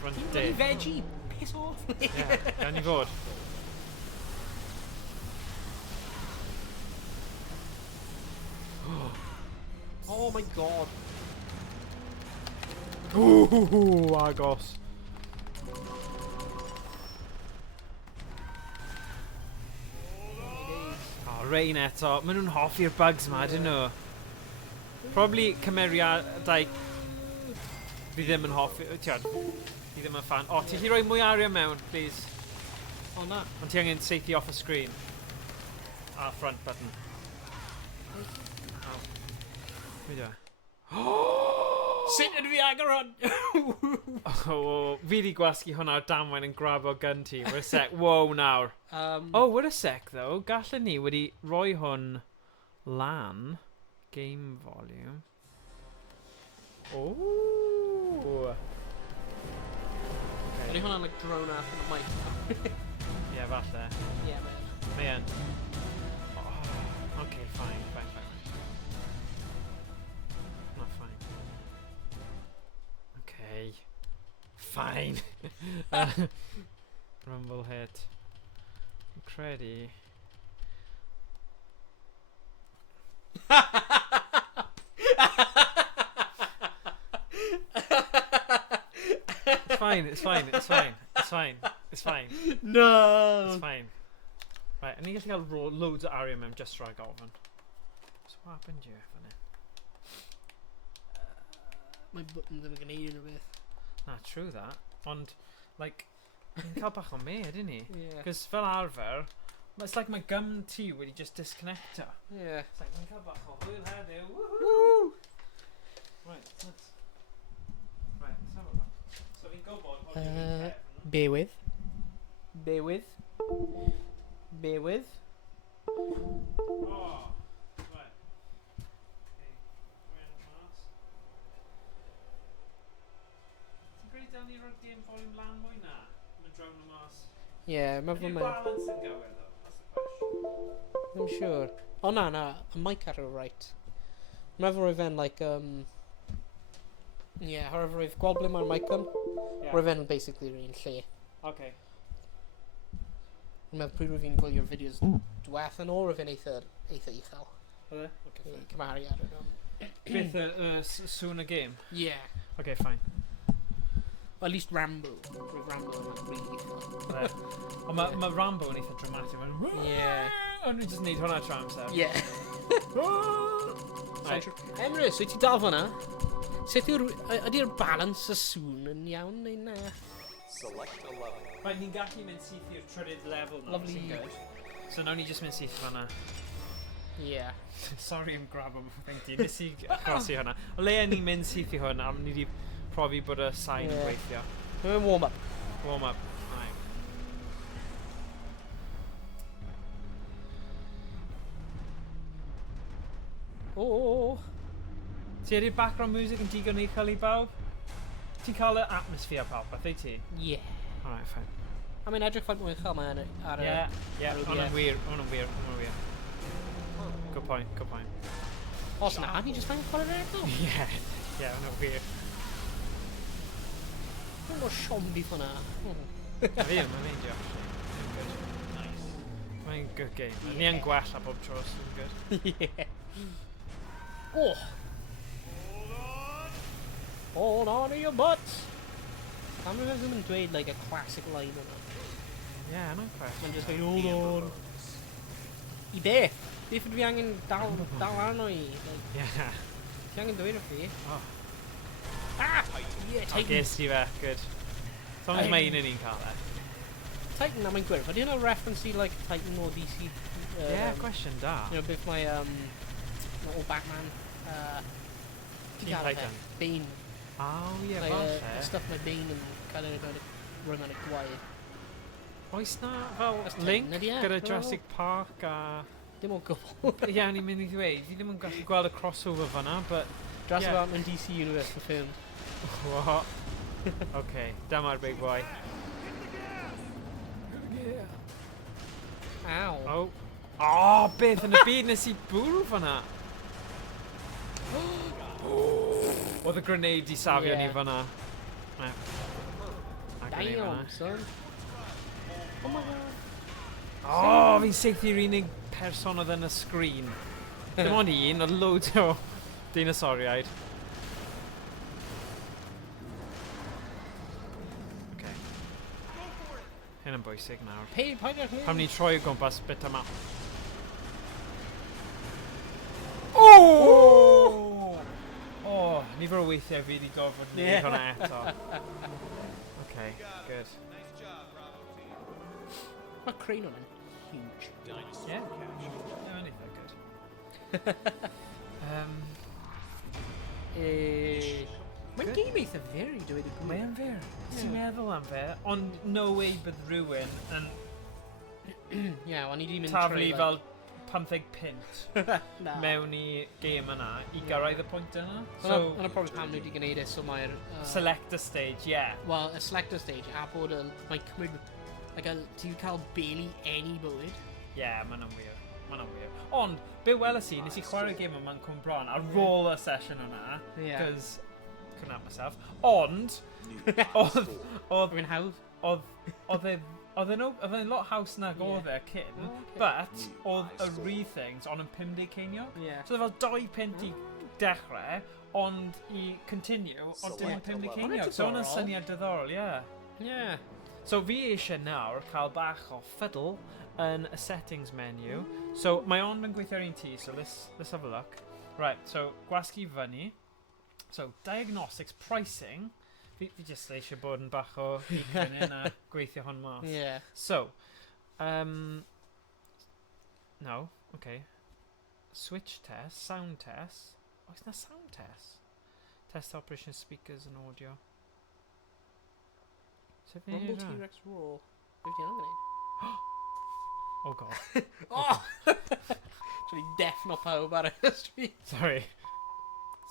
Front Ti'n day. bloody veggie, piss off. Yeah, gawn ni fod. Oh my god. Ooh, agos. Oh, rain eto. Maen nhw'n hoffi'r bugs ma, dyn nhw. Probably cymeriadau fi ddim yn hoffi. Tiad, Fi ddim yn fan. O, ti rhoi mwy arian mewn, please. O na. Ond ti angen seithi off y screen. A front button. Ow. Fi da. Sut yn fi agor hwn? O, fi di gwasgu hwnna o damwain yn grab o gun ti. Wait a sec. Whoa, nawr. Oh, wait a sec, though. Gallen ni wedi rhoi hwn lan. Game volume. Oh. Ydy hwnna'n like drone off yn y mic? Yeah, falle. Yeah, man. Mae yn. Oh, okay, fine. Not fine. Okay. Fine. Rumble hit. Credu. It's fine. No! It's fine. Right, I need to get loads of Arium just rhag ofyn. So what happened here, funny? My button ddim yn gwneud unrhyw beth. Nah, true that. Ond, like, ni'n cael bach o medd, didn't he? Yeah. Because fel arfer, it's like my gum tee wedi just disconnector. Yeah. It's like, ni'n cael bach o hwyl heddiw. Woohoo! Right, let's have a look. So fi'n gwybod bod dwi'n cefn. Bear with. Bear with. Bear with. Oh, right. Okay, we're in mas. Ti'n credu dal ni roi'r game volume lan mwy na? Mae'n drawn o mas. Yeah, Ydy'r meddwl balance yn gywir, though? That's the question. I'm sure. Oh, na. A mic ar y right. Meddwl roedd fe'n like, yeah, however roedd gweld ble mae'r mic yn. Yeah. Roedd fe'n basically yr un lle. Okay. Meddwl pryd roedd fi'n gwylio'r fideos diweth yn ôl, roedd fe'n eitha uchel. Oedd e? Okay, fine. Cymaru ar y... Beth soon a game? Yeah. Okay, fine. Or at least Rambo. Roedd Rambo yn really uchel. Ond mae Rambo yn eitha dramatic. Yeah. Ond dwi'n just neud hwnna tra amser. Yeah. Right. Emrys, wyt ti dal fyna? Sut ydy'r balance y sŵn yn iawn neu na? Select 11. Right, ni'n gallu mynd syth i'r trydydd level now. Lovely. Sy'n good. So nawn ni just mynd syth fanna. Yeah. Sorry am grab am thing ti. Nes i crosi hwnna. O leia ni'n mynd syth i hwn, a ni wedi profi bod y sign yn gweithio. Mae'n warm up. Warm up. Right. Oh. Ti ydy'r background music yn digon uchel i bawb? Ti'n cael y atmosphere pawb, beth ei ti? Yeah. Alright, fine. I mean, edrych faint mwy uchel mae ar y... Yeah, hwnna'n wir. Good point. Os na, ni just faint chwarae eto? Yeah, hwnna'n wir. Mae'n mor siombi hwnna. Mae'n meindio, actually. Nice. Mae'n good game. Ni yn gwell a bob tro, so good. Yeah. Oh! Hold on to your butts! Am I ddim yn dweud like a classic line yna? Yeah, hwnna'n cwell. Mae'n just dweud, hold on. I beth? Beth ydw i angen dal arno i? Like, Yeah. ti angen dweud o fi? Oh. Ah! Yeah, O, Titan. ges ti fe, good. So long as mae un yn un cael e. Titan am ein gwirf. Ydy hwnna reference i like Titan o DC? Yeah, gwestiwn da. You know, beth mae, o Batman. Teen Titan. Bane. Oh, yeah, Like, falle. stuff mae Bane yn cael ei rhwng ar y gwaed. Oes na fel That's link Titan, ydy e? gyda Dwi'n Jurassic Park a... Dim o gwbl. Ie, ni'n mynd i ddweud. Fi ddim yn gallu gweld y crossover fanna, but... Jurassic Yeah. Park yn DC Universe for film. What? Okay, dyma'r big boy. Ow. Oh. Oh, beth yn y byd nes i bwrw fanna? Oedd y grenade i safio ni Yeah. fanna. Damn, son. Oh my god. Oh, fi'n seithi yr unig person oedd yn y sgrin. Dim ond un, oedd loads o dinosauriaid. Okay. Hyn yn bwysig nawr. Paid ar hyn. Pam ni'n troi o gwmpas bit yma. Oh! Oh, nifer o weithiau fi wedi gorfod wneud hwnna eto. Okay, good. That crane on him, huge. Yeah, no, anything good. Mae'n Good. game eitha very, dweud y gwir. Mae'n fyr. Ti'n Ie. meddwl am fe, ond no way bydd rhywun yn Ie, o'n i di mynd taflu trwy, fel 15 pint Na. mewn i gêm yna i gyrraedd y pwynt yna. Yna probably pam nhw wedi gwneud e, so mae'r... Selector stage, yeah. Wel, y selector stage, a bod mae'n cymryd... Ti'n cael barely any bywyd. Yeah, mae'n wir. Mae'n wir. Ond, be weles i, nes i chwarae gêm yma'n Cwm Bron ar ôl y sesiwn yna, Ie. cos couldn't help myself. Ond, oedd Rwy'n hawdd. oedd e'n lot haws nag Ie. oedd e cyn, Oh, okay. but oedd y re-things ond yn 50 ceiniog. Ie. So oedd fel 2 pint i dechrau, ond i continue, ond dim yn 50 ceiniog. So hwnna'n syniad diddorol, ie. Ie. So fi eisiau nawr cael bach o fiddle yn y settings menu. So mae on yn gweithio ar un ti, so let's have a look. Right, so gwasgu fyny. So diagnostics, pricing. Fi just eisiau bod yn bach o geek yn a gweithio hon mas. Ie. So, no, okay. Switch test, sound test. Oes na sound test? Test operation speakers and audio. Sut fi'n Rumble neud hwnna? T-Rex Raw. Be ti'n gwneud? Oh god. Oh! Dwi'n deffno pawb ar y street. Sorry.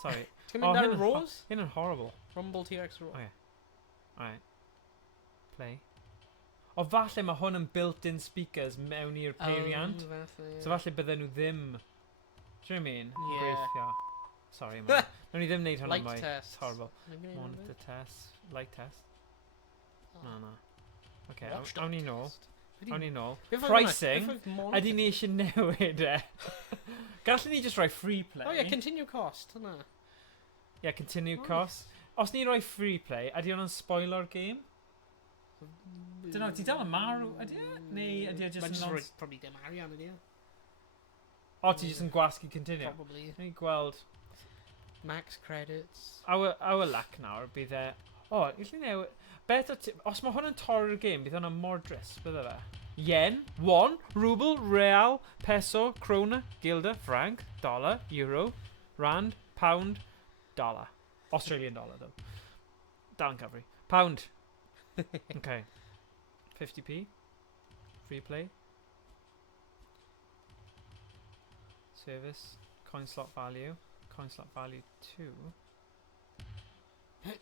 Sorry. Ti'n mynd ar y hyn yn Raws? Hyn yn horrible. Rumble T-Rex Raw. Okay. Alright. Play. O falle mae hwn yn built-in speakers mewn i'r peiriant. So falle bydden nhw ddim... Do you know what I mean? Ie. Gweithio. Sorry, man. Nawn ni ddim wneud hwnna Light mwy. test. It's horrible. Monitor Monitor test. Light test. Oh. No, no. Okay, Watchdog awn ni nôl. test. Awn ni nôl. Beth oedd Pricing. hwnna? Beth oedd monitor? Ydy ni eisiau newid e? Gallwn ni just rhoi free play? Oh yeah, continue cost, hwnna. Yeah, continue Oh, cost. Os ni'n rhoi free play, ydy hwnna'n spoiler game? Dyna, ti dal yn marw, ydy e? Neu ydy e just Mae'n yn... just rhoi probably dim arian ydi e. O, ti just yn gwasgu continue? Probably. Ni'n gweld... Max credits. Our luck nawr bydd e... O, illi newid... Better os mae hwn yn torri'r game, bydd hwnna'n more dris, bydde fe? Yen, won, ruble, real, peso, krona, gilda, franc, dollar, euro, rand, pound, dollar. Australian dollar, though. Dal yn cyfri. Pound. Okay. 50p. Free play. Service. Coin slot value. Coin slot value 2. Right.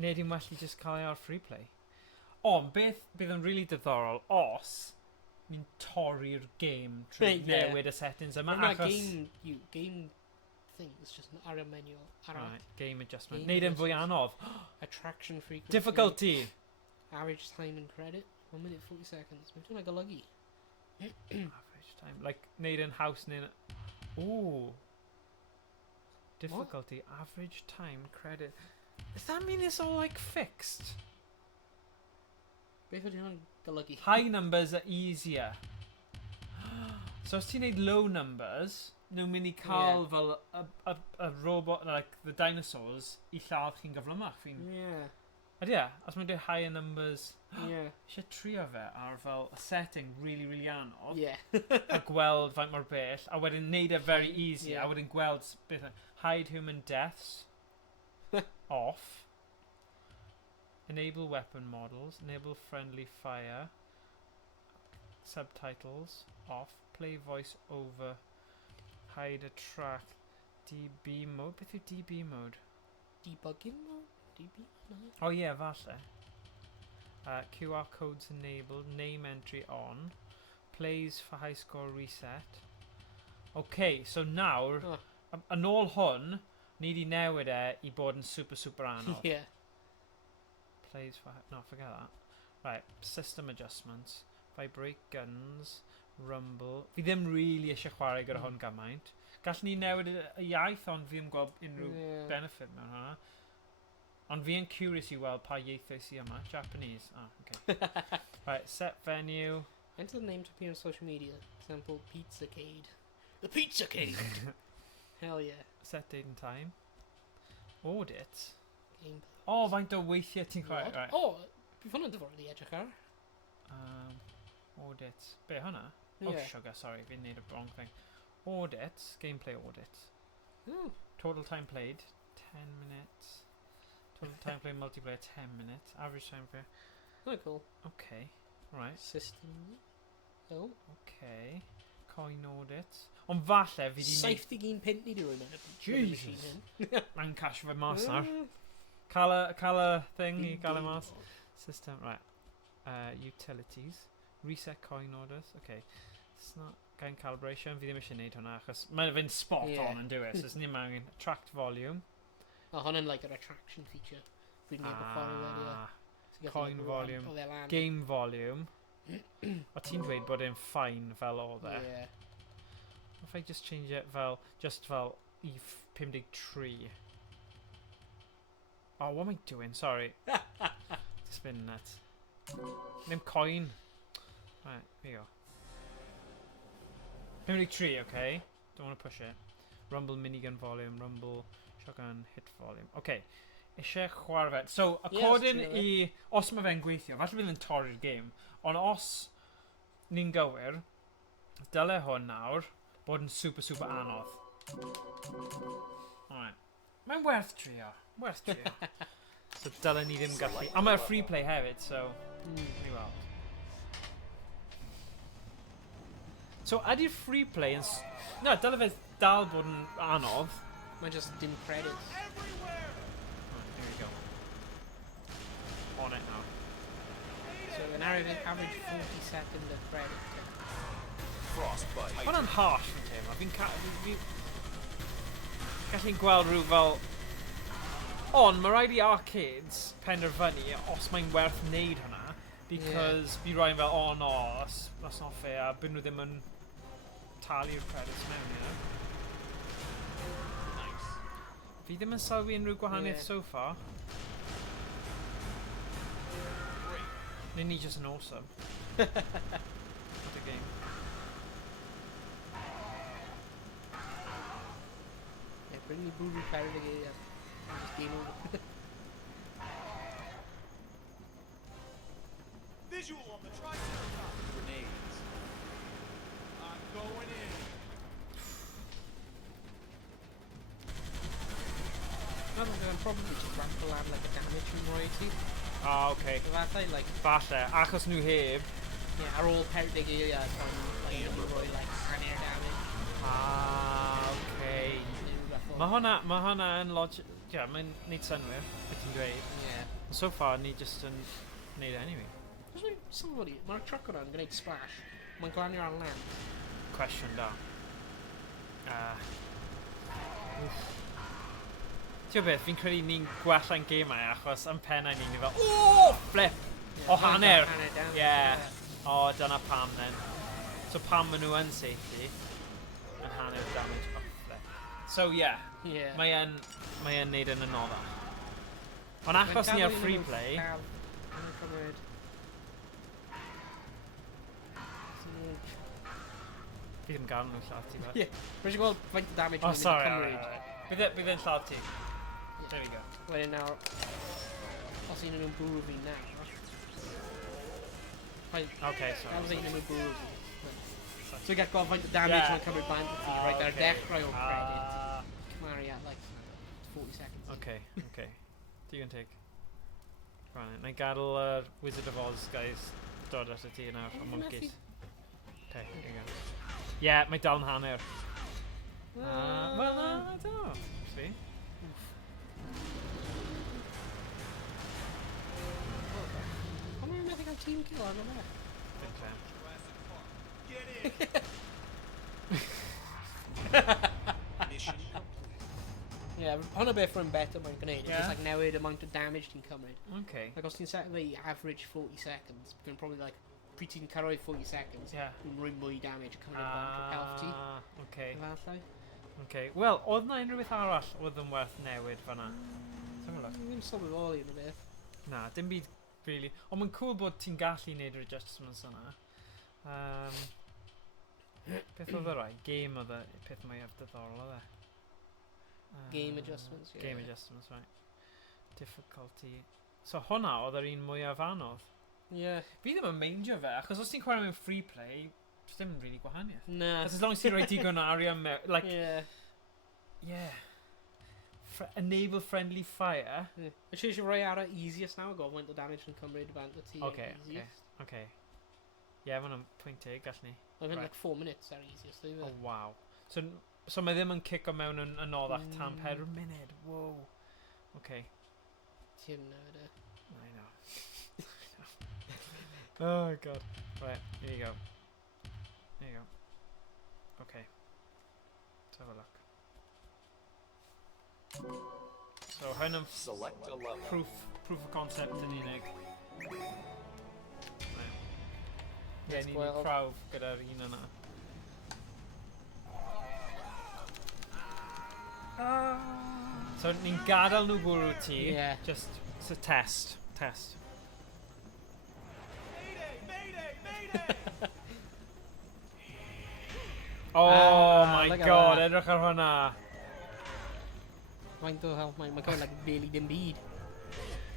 Neu di'n well i just cael ei ar free play. Ond beth bydd yn really diddorol os ni'n torri'r game trwy Ie. newid y settings yma Mae achos... game things just ar y menu. Right, game adjustment. Game Neud e'n fwy anodd. Attraction frequency. Difficulty. Average time and credit. 1 minute 40 seconds. Mae'n dwi'n golygu. Average time. Like, neud e'n haws neu'n... Ooh. Difficulty. Average time credit. Does that mean it's all like fixed? Beth ydy hwnna'n golygu? High numbers are easier. So os ti'n neud low numbers, nhw'n mynd i cael fel a robot, like the dinosaurs, i lladd chi'n gyflymach. Yeah. Ydy e? Os mae'n dweud higher numbers, Yeah. eisiau trio fe ar fel a setting really, really anodd. Yeah. A gweld faint mor bell, a wedyn neud e very easy, Yeah. a wedyn gweld beth hide human deaths, off, enable weapon models, enable friendly fire, subtitles, off, play voice over, hide a track, DB mode, beth yw DB mode? Debugging mode? DB? No. Oh yeah, falle. QR codes enabled, name entry on, plays for high score reset. Okay, so nawr, Oh. yn ôl hwn, ni di newid e i bod yn super anodd. Yeah. Plays for... No, forget that. Right, system adjustments. Vibrate guns. Rumble. Fi ddim really eisiau chwarae gyda hwn gymaint. Gallwn ni newid y iaith, ond fi ddim gweld unrhyw benefit mewn hwnna. Ond fi yn curious i weld pa ieithoedd sy'n yma. Japanese. Ah, okay. Right, set venue. Enter the name to appear on social media. Example, Pizzacade. The Pizzacade! Hell yeah. Set date and time. Audit. Gameplay. O, faint o weithiau ti'n chwarae? What? Right. O, bydd hwnna'n dyfodol i edrych ar. Audits. Be, hwnna? Oh, sugar, sorry. Fi'n neud y wrong thing. Audits. Gameplay audits. Oh. Total time played, 10 minutes. Total time played multiplayer, 10 minutes. Average time player. Oh, cool. Okay. Right. System. Oh. Okay. Coin audits. Ond falle fi di neud... 71 pint ni di rwy'n meddwl. Jesus. Mae'n cash fe mas nawr. Cael y thing I gael y mas. System, right. Utilities. Reset coin orders. Okay. It's not gain calibration. Fi ddim eisiau neud hwnna achos mae'n fynd spot on yn dweud. So it's ddim angen. Attract volume. O, hwnna'n like yr attraction feature. Fi'n meddwl chwarae wedi. Coin volume. Game volume. O ti'n dweud bod e'n fine fel oedd e? Yeah. If I just change it fel, just fel I 53. Oh, what am I doing? Sorry. Just been nuts. Name coin. Right, here you go. 53, okay. Don't want to push it. Rumble minigun volume, rumble shotgun hit volume. Okay. Eisiau chwarae fe. So, according I... Os mae fe'n gweithio, falle bydd yn torri'r game. Ond os ni'n gywir, dyle hwn nawr bod yn super anodd. Alright. Mae'n werth trio. Werth trio. So, dyle ni ddim gallu... A mae'r free play hefyd, so... Ni weld. So, ydy'r free play yn... No, dyle fe dal bod yn anodd. Mae'n just dim credits. Here we go. On it now. So an average 40-second of credit. Frostbite. Hwna'n harsh yn teimlo. Fi'n gallu'n gweld rhyw fel... Ond mae rhaid I arcades penderfynu os mae'n werth wneud hwnna. Because fi rhaid fel, oh no, that's not fair. A byd nhw ddim yn talu'r credits mewn, you know? Nice. Fi ddim yn sylwi unrhyw gwahaniaeth so far. Neu ni just yn awesome. What a game. Yeah, bring me Boo Pirate again. Just game over. Visual on the Triceratops. Grenades. I'm going in. No, they'll probably just ramble and like a damage from royalty. Ah, okay. So that's like... Falle, achos nhw heb. Yeah, ar ôl perdig I like, roi like hanner damage. Ah, okay. Mae hwnna yn logic... Yeah, mae'n neud synwyr, beth ti'n dweud. Yeah. So far, ni just yn neud e anyway. Somebody, mae'r truck yna'n gwneud splash. Mae'n glanio ar land. Question da. Ti'n beth, fi'n credu ni'n gwella'n gemau achos yn pennau ni'n fel, oh, flip! O hanner! Yeah. O, dyna pam then. So pam maen nhw yn safety, yn hanner damage. Oh, flip. So yeah, mae yn neud yn anodda. Ond achos ni ar free play... Fi ddim gan nhw lladd ti fe. Ie, rwy'n gweld faint o damage Oh, sorry, Cymraeg. bydd e'n lladd ti. There we go. Wedyn nawr, os un nhw'n bwrw fi nawr... Okay, sorry. Gael un nhw'n bwrw fi. So we get gweld faint o damage mae'n cymryd bant o fi, right, ar dechrau o credit. Cymru at like 40 seconds. Okay, okay. Digon teg. Right, na I gadael Wizard of Oz, guys, dod at y ti nawr, o monkeys. Okay, here you go. Yeah, mae dal yn hanner. Well, no, I don't know. See? Ond mae'n meddwl gael team kill arno fe. Big fan. Jurassic Park. Get in. Mission complete. Yeah, hwnna beth rwy'n better mae'n gwneud. Yeah. It's like newid amount of damage ti'n cymryd. Okay. Like os ti'n set the average 40 seconds, bydd probably like, pryd ti'n cyrraedd 40 seconds, Yeah. dwi'n rhoi mwy damage cymryd bant o health ti. Okay. Efallai. Okay. Well, oedd na unrhyw beth arall oedd yn werth newid fanna? Ddim sylweddoli yn y beth. Na, dim byd really. Ond mae'n cool bod ti'n gallu neud yr adjustments yna. Beth oedd y rai? Game oedd y peth mwyaf diddorol oedd e? Game adjustments, yeah. Game adjustments, right. Difficulty. So hwnna oedd yr un mwyaf anodd. Yeah. Fi ddim yn meindio fe, achos os ti'n chwarae mewn free play, does dim really gwahaniaeth. Nah. As long as ti'n rhoi digon o arian mewn, like, Yeah. enable friendly fire. Mae eisiau rhoi ar y easiest now, go faint o damage yn cymryd y band o ti easiest. Okay. Yeah, mae'n pwynt teg, gall ni. Mae'n like 4 minutes ar easiest, Oh, wow. So mae ddim yn cico mewn yn anoddach tan 4 munud. Whoa. Okay. Ti'n newid e. I know. Oh, God. Right, here you go. There you go. Okay. Let's have a look. So, hwn yn Select a level. proof of concept yn unig. Right. Yeah, ni'n prawf gyda'r un yna. So, ni'n gadael nhw bwrw ti. Yeah. Just, it's a test. Test. Mayday! Mayday! Oh my look at god, that. edrych ar hwnna. Faint o help mae'n cael like really dim byd.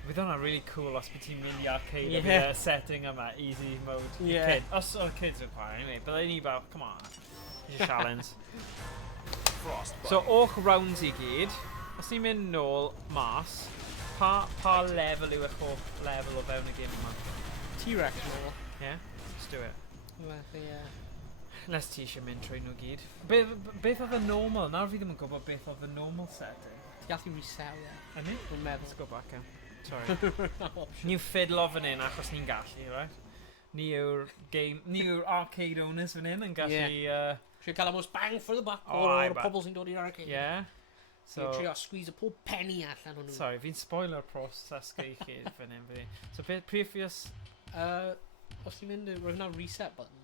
Bydd hwnna really cool os byd ti'n mynd i arcade Yeah. yeah. y setting yma, easy mode. Yeah. Kid. Os o'r kids yn chwarae, anyway, byddai ni fel, come on. It's a challenge. Frostbite. So, o'ch rounds i gyd, os ni'n mynd nôl mas, pa level yw eich hoff level o fewn y game yma? T-Rex nôl. Yeah? Let's do it. Felly, Nes ti eisiau mynd trwy nhw gyd. Beth oedd y normal? Nawr fi ddim yn gwybod beth oedd y normal setting. Ti gallu reset e. Yni? Dwi'n meddwl. Let's go back in. Sorry. Ni'n fiddlo fan hyn achos ni'n gallu, right? Ni yw'r arcade owners fan hyn yn gallu... Ti'n cael y most bang for the buck Oh, o'r aye, but- pobl sy'n dod i'r arcade. Yeah. So, So, trio squeeze y pob penny allan o'n nhw. sorry, fi'n spoiler proses gei chi fan hyn. So, previous... Os ti'n mynd, roedd yna reset button.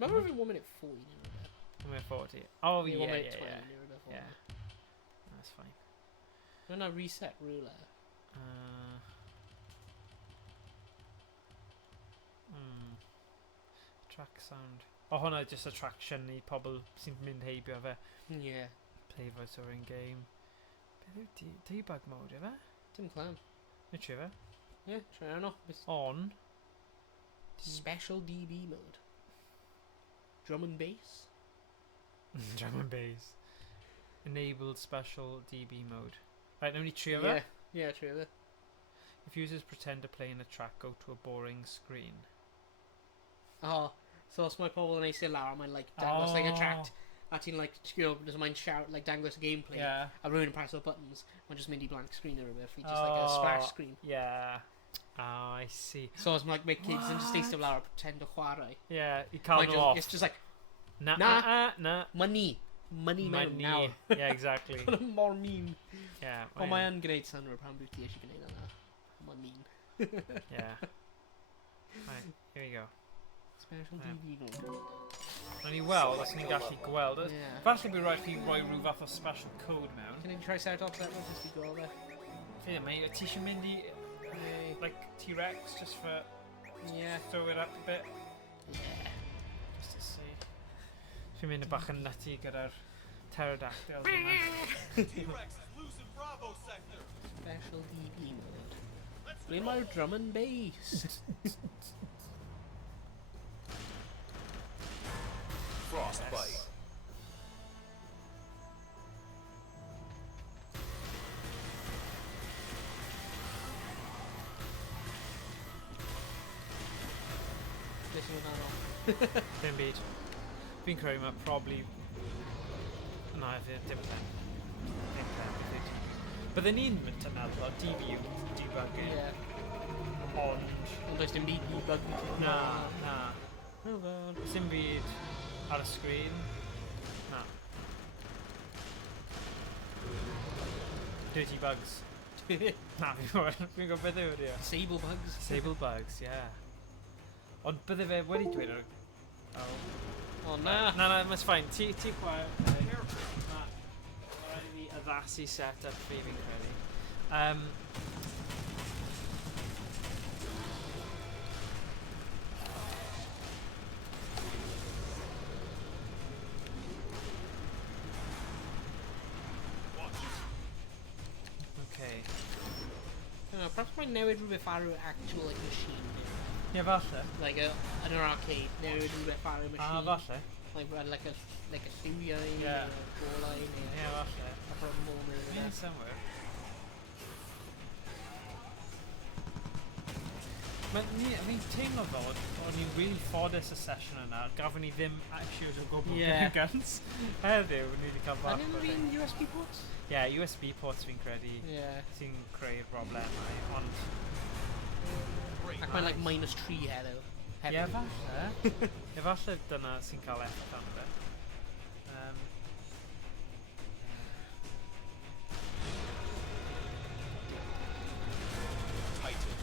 Remember every 1 minute 40 neu rhywbeth? 1 minute 40. Oh, Neu yeah, 1 minute yeah, 20 yeah. neu rhywbeth fel Yeah. hwnna. That's fine. Roedd yna reset rhywle. Track sound. O, hwnna just attraction i pobl sy'n mynd heibio fe. Yeah. Play voice over in game. Beth yw debug mode, yw fe? Dim clam. Nid tri fe? Yeah, try arno. On. Special DB mode. Drum and bass. Drum and bass. Enabled special DB mode. Right, nawn ni trio fe? Yeah, trio fe. If users pretend to play in a track, go to a boring screen. Oh, so os mae pobl yn eisiau lawr, mae'n like dangos like a tract. A ti'n like, you know, does mae'n shout, like dangos gameplay. Yeah. A rhywun yn press o buttons, mae'n just mynd i blank screen or rhywbeth. Just like a splash screen. Yeah. Oh, I see. So os mae kids yn just eistedd lawr a pretend o chwarae. Yeah, i cael nhw off. It's just like, Na. money. Money mewn nawr. Yeah, exactly. Mor mean. Yeah. Ond mae yn gwneud synwyr pan bydd ti eisiau gwneud yna. Mae'n mean. Yeah. Right, here we go. Special DB mode. Nawn ni weld, os ni'n gallu gweld. Yeah. Falle bydd rhaid chi roi rhyw fath o special code mewn. Can you try set up that one just to go there? Yeah, mate, ti eisiau mynd i, like, T-Rex, just for, Yeah. throw it up a bit, Yeah. just to see. Fi'n mynd y bach yn nutty gyda'r pterodactyls yma. T-Rex is losing Bravo sector. Special DB mode. Ble mae'r drum and bass? Frostbite. Listen with that on. Dim byd. Fi'n credu mae probably... Na, dim pen. Dim pen, beth. Bydden ni'n mynd yn meddwl o DBU, debugging, Yeah. ond... Ond does dim byd debug i ti. Na, na. Oh god. Dim byd ar y sgrin. Na. Dirty bugs. Na, fi'n gwybod beth yw di o. Sable bugs. Sable bugs, yeah. Ond bydde fe wedi dweud o'r... Oh. Oh na. Na, mae'n ffain. Ti chwaer. Na. Rhaid i fi addasu set-up fi fi'n credu. Okay. Perhaps might newid rhywbeth ar y actual like machine. Ie, falle. Like yn yr arcade, newid rhywbeth ar y machine. Falle. Like a lliwiau Yeah. neu a golau neu Ie, falle. a brymol neu Ie, rhywbeth. somewhere. Fi'n teimlo fel o'n i'n really ffodus y sesiwn yna. Gafon ni ddim issues o gwbl Yeah. gyda guns. Heddiw, ni wedi cael bach Yn o un USB ports? Ie, USB ports fi'n credu Yeah. sy'n creu'r broblemau, ond... Ac mae'n like -3 heddiw. Ie, falle. Ie, falle dyna sy'n cael effaith arno fe. Titan.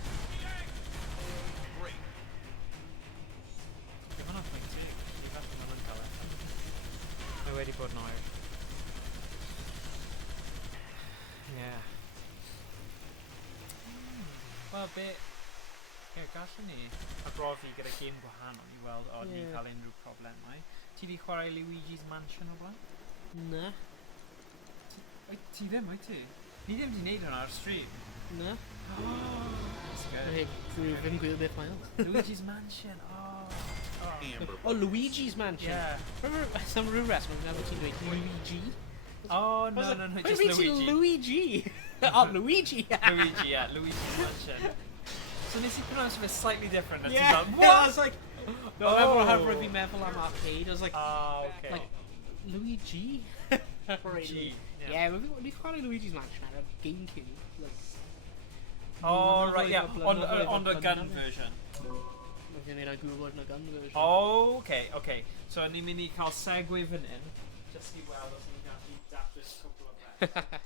Brake. Ie, fan'na pwynt i. Ie, falle ma'n cael effaith. Mae wedi bod yn oer. Ie. Wel, be... Ie, gallwn ni arbrofi gyda gêm gwahanol i weld o'n ni'n Ie. cael unrhyw problemau. Ti wedi chwarae Luigi's Mansion o blaen? Na. Ti ddim, wyt ti? Ni ddim wedi gwneud hwnna ar stream. Na. That's good. Hey, dwi ddim gwybod beth mae o. Luigi's Mansion, Amber. Oh, Luigi's Mansion. Yeah. Remember, some rhyw reswm, gan bod ti'n dweud Luigi? Oh, no, just Luigi. Luigi? Oh, Luigi! Luigi, yeah, Luigi's Mansion. So nes I pronounce it slightly different. And Yeah, ti'n I fel, was like... No, Oh. I remember how fi meddwl am arcade, I was like... okay. Like, Luigi? G, Yeah, we've chwarae Luigi's Mansion ar y GameCube. Like, Oh, right, yeah, blynyddoedd on the o gun blynyddoedd. version. Fi'n mynd â Google yn y gun version. Oh, okay. So ni'n mynd i cael segwe fan hyn, just i weld os ni'n gallu datrys cwbl o beth.